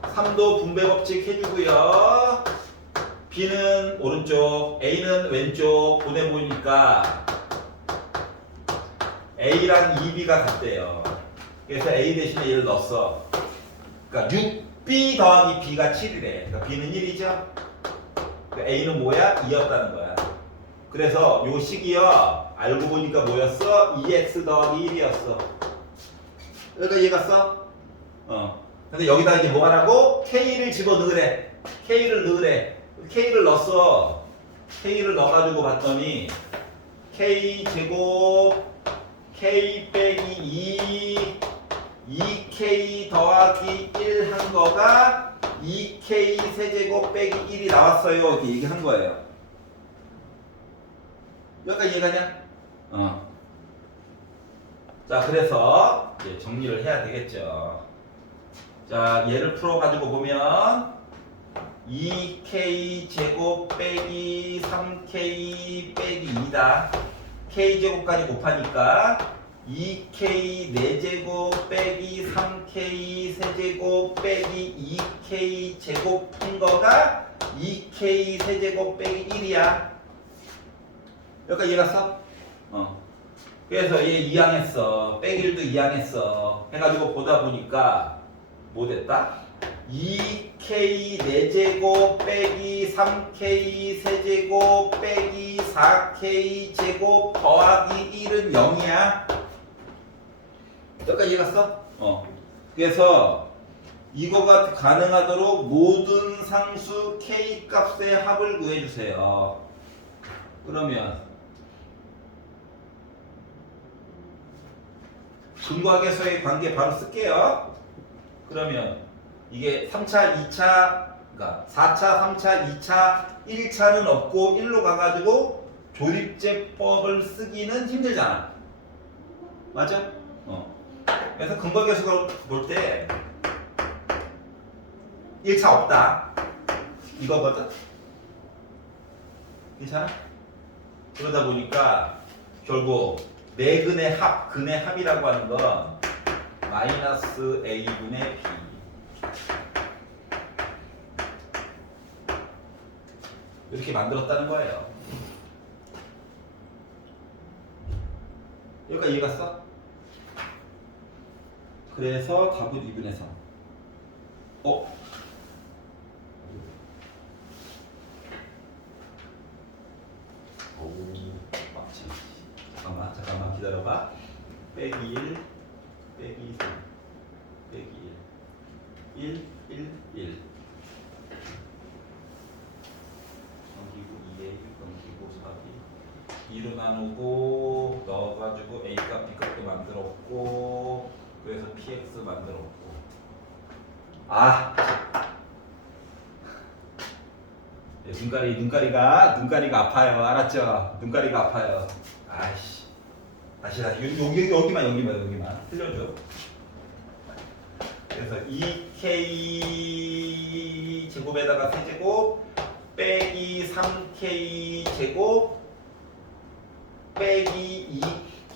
3도 분배 법칙 해주고요. B는 오른쪽, A는 왼쪽 보내보니까 A랑 2B가 같대요. 그래서 A 대신에 1을 넣었어. 그러니까 6B 더하기 B가 7이래. 그러니까 B는 1이죠. 그러니까 A는 뭐야? 2였다는 거야. 그래서 요 식이요. 알고 보니까 뭐였어? 2X 더하기 1이었어. 그러니까 이해가 갔어? 근데 여기다 이제 뭐 하라고? K를 집어넣으래. K를 넣으래. K를 넣었어. K를 넣어가지고 봤더니 K 제곱 K 빼기 2K 더하기 1 한 거가 2K 세제곱 빼기 1이 나왔어요. 이렇게 얘기한 거예요. 여기까지 이해가냐? 자, 그래서 이제 정리를 해야 되겠죠. 자, 얘를 풀어가지고 보면 2K 제곱 빼기 3K 빼기 2다. K제곱까지 곱하니까 2K 4제곱 빼기 3K 세제곱 빼기 2K 제곱 푼 거가 2K 세제곱 빼기 1이야. 여기까지 이해갔어? 그래서 얘 이항했어. 빼기 1도 이항했어. 해가지고 보다 보니까 뭐 됐다? 2K 4제곱 빼기 3K 세제곱 빼기 4K 제곱 더하기 1은 0이야. 여기까지 이해갔어? 그래서 이거가 가능하도록 모든 상수 K 값의 합을 구해주세요. 그러면 근과계수의 관계 바로 쓸게요. 그러면 이게 3차, 2차, 그러니까 4차, 3차, 2차, 1차는 없고 1로 가가지고 조립제법을 쓰기는 힘들잖아. 맞아? 그래서 근과계수를 볼 때 1차 없다. 이거거든? 괜찮아? 그러다 보니까 결국 네 근의 합, 근의 합이라고 하는 건 마이너스 A분의 B. 이렇게 만들었다는 거예요. 여기까지 이해 갔어? 그래서 답은 2분의 3. 어? 오, 막지. 잠깐만 기다려봐. 빼기 1, 빼기 3, 빼기 1, 1, 1. 넘기고 2A, 넘기고 4B. 2로 나누고 넣어가지고 A값, B값도 만들었고, 그래서 PX 만들었고. 아! 네, 눈가리가 아파요. 알았죠? 눈가리가 아파요. 아이씨. 다시 여기만 틀려줘. 그래서 2K 제곱에다가 세제곱 빼기 3K 제곱 빼기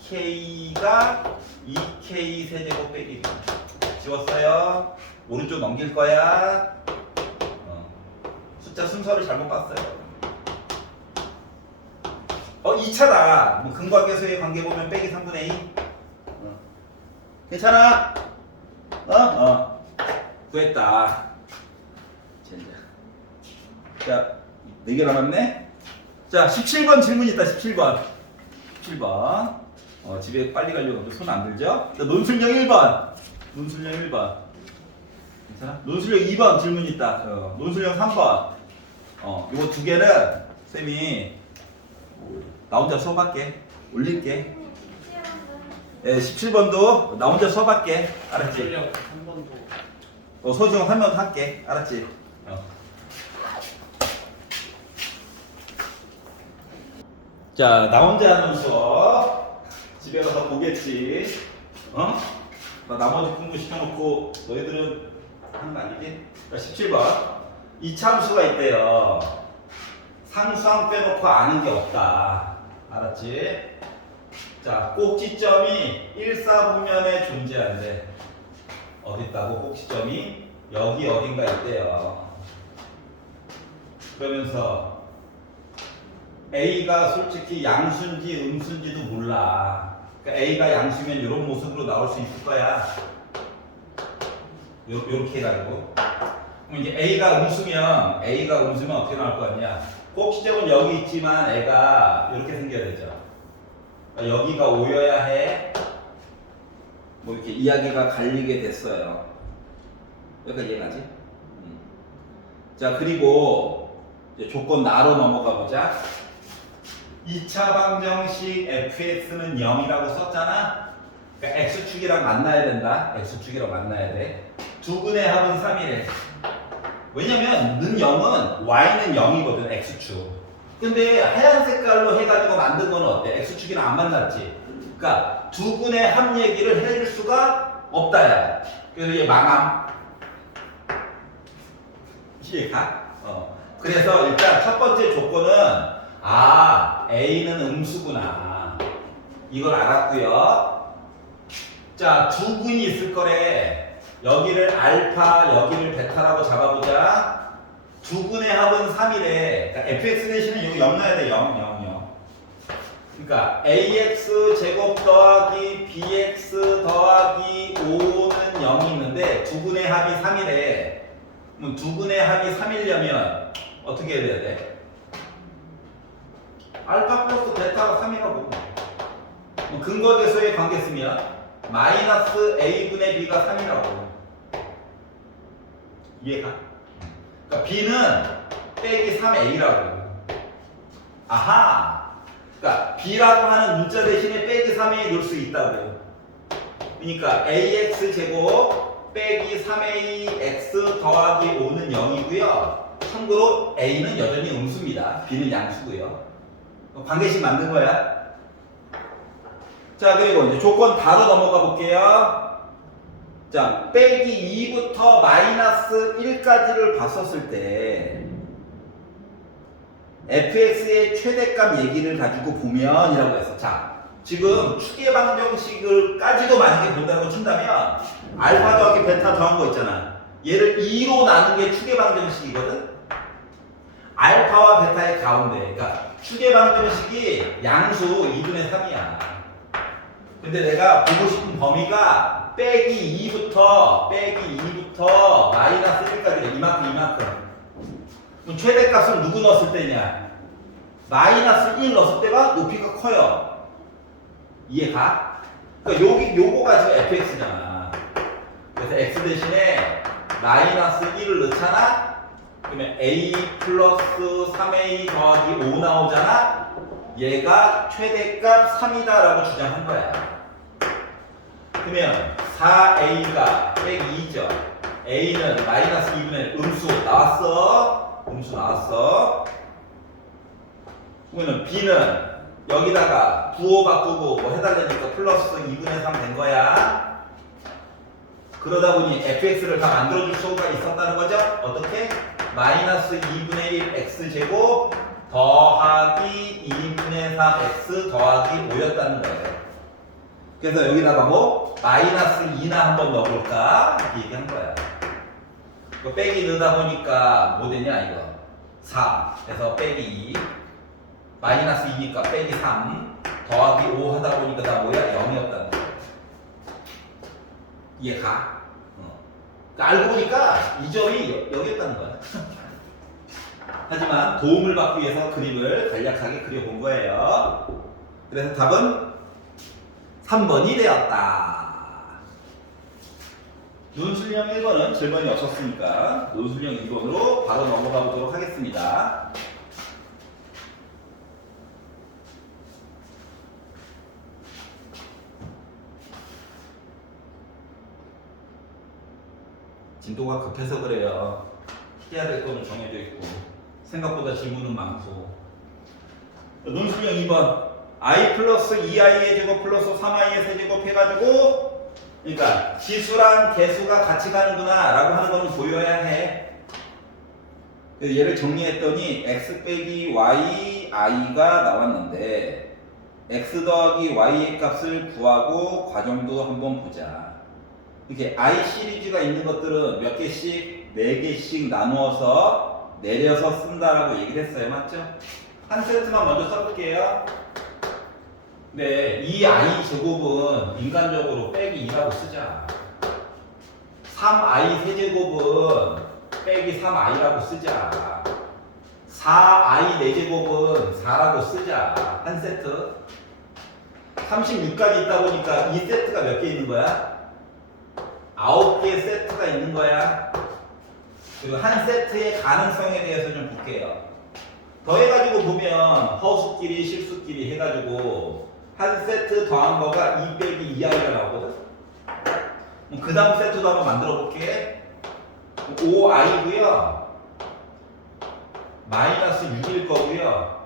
2K가 2K 세제곱 빼기 1. 지웠어요. 오른쪽 넘길 거야. 숫자 순서를 잘못 봤어요. 2차다. 뭐 근과계수의 관계 보면 빼기 3분의 2. 괜찮아? 구했다. 젠장. 자, 4개 남았네. 자, 17번 질문 있다. 17번. 집에 빨리 가려고 손 안 들죠? 자, 논술형 1번. 괜찮아? 논술형 2번 질문 있다. 논술형 3번. 요거 두 개는 쌤이 나 혼자 수업할게. 올릴게. 예, 17번도 나 혼자 수업할게. 알았지? 한 번도. 소정 한 번 할게. 알았지? 자, 나 혼자 하는 수업. 집에 가서 보겠지. 나 나머지 공부 시켜놓고 너희들은 하는 거 아니지? 자, 17번. 이참수가 있대요. 상수항 빼놓고 아는 게 없다. 알았지? 자, 꼭지점이 1사분면에 존재한대. 어디 있다고? 꼭지점이 여기 어딘가 있대요. 그러면서 A가 솔직히 양수인지 음수인지도 몰라. 그러니까 A가 양수면 이런 모습으로 나올 수 있을 거야. 요렇게 해가지고. 그럼 이제 A가 음수면 어떻게 나올 거 같냐? 꼭지점은 여기 있지만 애가 이렇게 생겨야 되죠. 그러니까 여기가 오여야 해. 뭐 이렇게 이야기가 갈리게 됐어요. 여기까지 이해가지? 자, 그리고 이제 조건 나로 넘어가 보자. 2차 방정식 fx는 0이라고 썼잖아. 그러니까 x축이랑 만나야 된다. x축이랑 만나야 돼. 두 근의 합은 3이래. 왜냐면 는 0은 y는 0이거든. x축. 근데 하얀 색깔로 해가지고 만든 거는 어때? x축이랑 안 만났지. 그러니까 두 근의 합 얘기를 해줄 수가 없다야. 그래서 얘 망함. 이해가? 그래서 일단 첫 번째 조건은 A는 음수구나. 이걸 알았고요. 자, 두 근이 있을 거래. 여기를 알파, 여기를 베타라고 잡아보자. 두 근의 합은 3이래. 그러니까 fx 대신에 여기 0 넣어야 돼. 0. 그러니까 ax 제곱 더하기 bx 더하기 5는 0이 있는데 두 근의 합이 3이래. 그럼 두 근의 합이 3이려면 어떻게 해야 돼? 알파 플러스 베타가 3이라고. 근거계수의 관계 쓰면 마이너스 a분의 b가 3이라고. 이해가? 그러니까 b는 빼기 3a라고. 아하! 그러니까 b라고 하는 문자 대신에 빼기 3a 넣을 수 있다고. 그러니까 ax 제곱 빼기 3ax 더하기 5는 0이고요. 참고로 a는 여전히 음수입니다. b는 양수고요. 관계식 만든 거야. 자, 그리고 이제 조건 바로 넘어가 볼게요. 자, 빼기 2부터 마이너스 1까지를 봤었을 때 fx의 최대값 얘기를 가지고 보면 이라고 해서, 자, 지금 추계 방정식을까지도 만약에 본다고 친다면 알파 더하기 베타 더한 거 있잖아. 얘를 2로 나눈 게 추계 방정식이거든. 알파와 베타의 가운데. 그러니까 추계방정식이 양수 2분의 3이야. 근데 내가 보고 싶은 범위가 빼기 2부터 마이너스 1까지 이만큼. 그럼 최대값은 누구 넣었을 때냐? 마이너스 1 넣었을 때가 높이가 커요. 이해가? 그러니까 요거가 지금 fx잖아. 그래서 x 대신에 마이너스 1을 넣잖아? 그러면 a 플러스 3a 더하기 5 나오잖아? 얘가 최대값 3이다라고 주장한 거야. 그러면 4a가 빼기 2죠. a는 마이너스 2분의 1 음수 나왔어. 음수 나왔어. 그러면 b는 여기다가 부호 바꾸고 뭐 해달라니까 플러스 2분의 3 된 거야. 그러다 보니 fx를 다 만들어줄 수가 있었다는 거죠. 어떻게? 마이너스 2분의 1 x제곱 더하기 2분의 3 x 더하기 5였다는 거예요. 그래서 여기다가 뭐 마이너스 2나 한번 넣어볼까 이렇게 얘기한 거야. 이거 빼기 넣다 보니까 뭐 되냐 이거 4. 그래서 빼기 2 마이너스 2니까 빼기 3 더하기 5 하다 보니까 다 뭐야 0이었다는 거야. 이해가? 그러니까 알고 보니까 이 점이 여기였다는 거야. 하지만 도움을 받기 위해서 그림을 간략하게 그려본 거예요. 그래서 답은 3번이 되었다. 논술형 1번은 질문이 없었으니까 논술형 2번으로 바로 넘어가 보도록 하겠습니다. 진도가 급해서 그래요. 해야 될 거는 정해져 있고 생각보다 질문은 많고. 논술형 2번 i 플러스 2i의 제곱 플러스 3i의 세제곱 해가지고 그러니까 지수랑 개수가 같이 가는구나 라고 하는 거는 보여야 해. 그래서 얘를 정리했더니 x 빼기 y i가 나왔는데 x 더하기 y의 값을 구하고 과정도 한번 보자. 이렇게 i 시리즈가 있는 것들은 몇 개씩? 4개씩 나누어서 내려서 쓴다라고 얘기를 했어요. 맞죠? 한 세트만 먼저 써볼게요. 네, 이 i 제곱은 인간적으로 빼기 2라고 쓰자. 3i 세제곱은 빼기 3i라고 쓰자. 4i 4제곱은 4라고 쓰자. 한 세트. 36까지 있다 보니까 이 세트가 몇 개 있는 거야? 9개의 세트가 있는 거야. 그리고 한 세트의 가능성에 대해서 좀 볼게요. 더해가지고 보면 허수끼리 실수끼리 해가지고 한 세트 더한 거가 2 빼기 2i가 나오거든. 그 다음 세트도 한번 만들어 볼게. 5i고요. 마이너스 6일 거고요.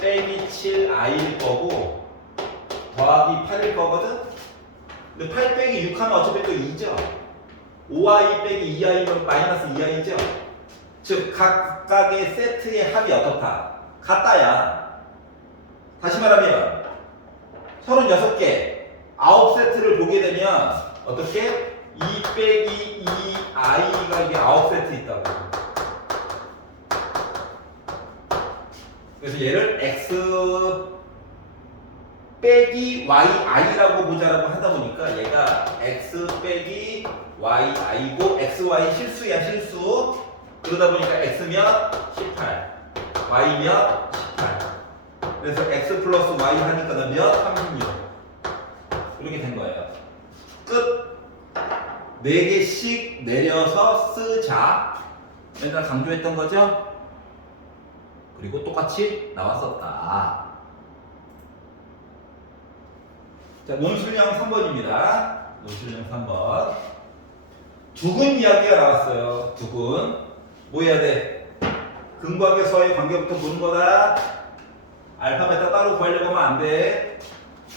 빼기 7i일 거고 더하기 8일 거거든. 근데 8 빼기 6 하면 어차피 또 2죠. 5i 빼기 2i면 마이너스 2i죠. 즉 각각의 세트의 합이 어떻다? 같다야. 다시 말하면 36개 9세트를 보게 되면 어떻게? 2 빼기 2i가 이게 9세트 있다고. 그래서 얘를 x 빼기 yi라고 보자라고 하다 보니까 얘가 x 빼기 yi고 xy 실수야 실수. 그러다 보니까 x면 18 y면 18. 그래서 x 플러스 y 하니까 몇? 36. 이렇게 된 거예요. 끝. 4개씩 내려서 쓰자. 맨날 강조했던 거죠? 그리고 똑같이 나왔었다. 자, 논술형 3번입니다. 논술형 3번. 두근 이야기가 나왔어요. 두근. 뭐 해야 돼? 근과 계수와의 관계부터 보는 거다. 알파, 베타 따로 구하려고 하면 안 돼.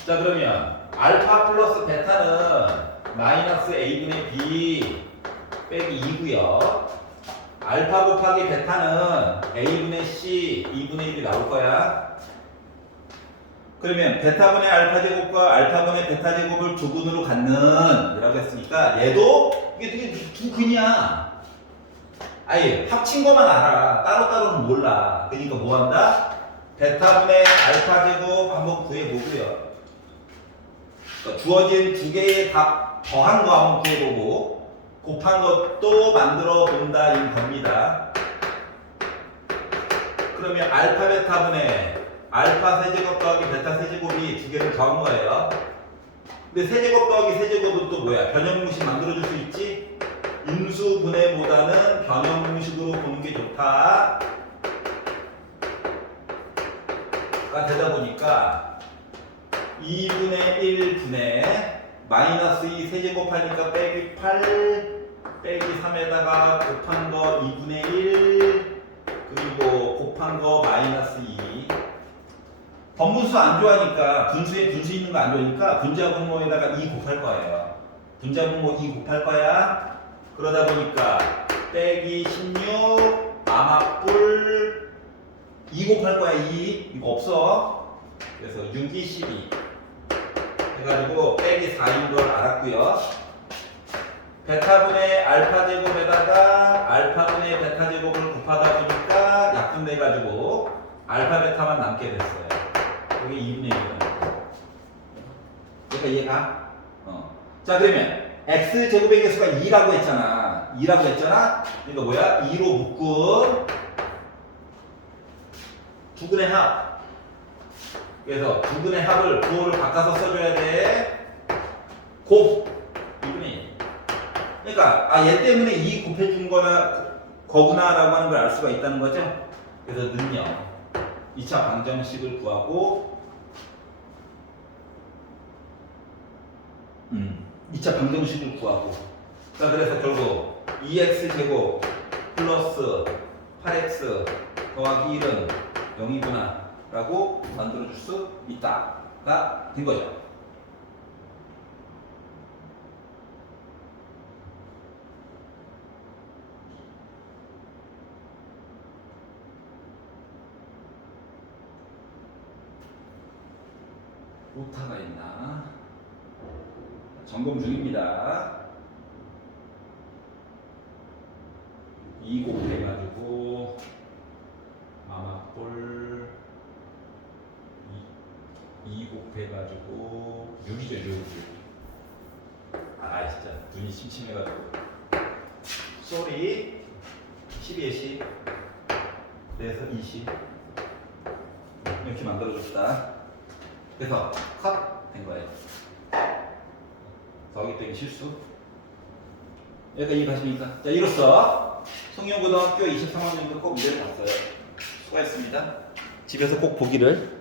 자, 그러면 알파 플러스 베타는 마이너스 a분의 b 빼기 2고요. 알파 곱하기 베타는 a분의 c 2분의 1이 나올 거야. 그러면 베타분의 알파 제곱과 알파분의 베타 제곱을 두근으로 갖는 이라고 했으니까 얘도 이게 두 근이야. 아예 합친 것만 알아. 따로따로는 몰라. 그러니까 뭐 한다? 베타분의 알파 제곱 한번 구해보고요. 그러니까 주어진 두 개의 답 더한 거 한번 구해보고 곱한 것도 만들어 본다 이 겁니다. 그러면 알파 베타분의 알파 세제곱 더하기 베타 세제곱이 두 개를 더한 거예요. 근데 세제곱 더하기 세제곱은 또 뭐야? 변형무식 만들어줄 수 있지? 인수분해보다는 변형무식으로 보는 게 좋다. 가 되다 보니까 2분의 1분의 마이너스 2 세제곱 하니까 빼기 8 빼기 3에다가 곱한 거 2분의 1 그리고 곱한 거 마이너스 2 번분수 안 좋아하니까 분수에 분수 있는 거 안 좋아하니까 분자분모에다가 2 곱할 거예요. 분자분모 2 곱할 거야. 그러다 보니까 빼기 16 아마뿔 2 곱할 거야. 2 이거 없어. 그래서 6이 12 해가지고 빼기 4인 걸 알았고요. 베타분의 알파 제곱에다가 알파분의 베타 제곱을 곱하다 보니까 약분돼가지고 알파 베타만 남게 됐어요. 이게 2분의 1이에요. 그러니까 이해가? 자 그러면 x 제곱의 개수가 2라고 했잖아. 2라고 했잖아. 그러니까 뭐야? 2로 묶은 두근의 합. 그래서 두근의 합을 부호를 바꿔서 써줘야 돼. 곱 2분의 1. 그러니까 얘 때문에 2 곱해준 거구나 라고 하는 걸 알 수가 있다는 거죠. 그래서 는요 2차 방정식을 구하고 2차 방정식을 구하고 자 그래서 결국 2x 제곱 플러스 8x 더하기 1은 0이구나 라고 만들어줄 수 있다가 된 거죠. 오타가 있나? 점검 중입니다. 2 곱해가지고 마마골 2 곱해가지고 6이죠 6. 아 진짜 눈이 침침해가지고 쏘리 12의 10 그래서 20 이렇게 만들어줬다. 그래서 컷 된 거예요. 더하기 때문에 실수. 여기까지 이해가십니까? 자, 이로써 송영고등학교 23학년도 꼭 문제를 봤어요. 수고했습니다. 집에서 꼭 보기를.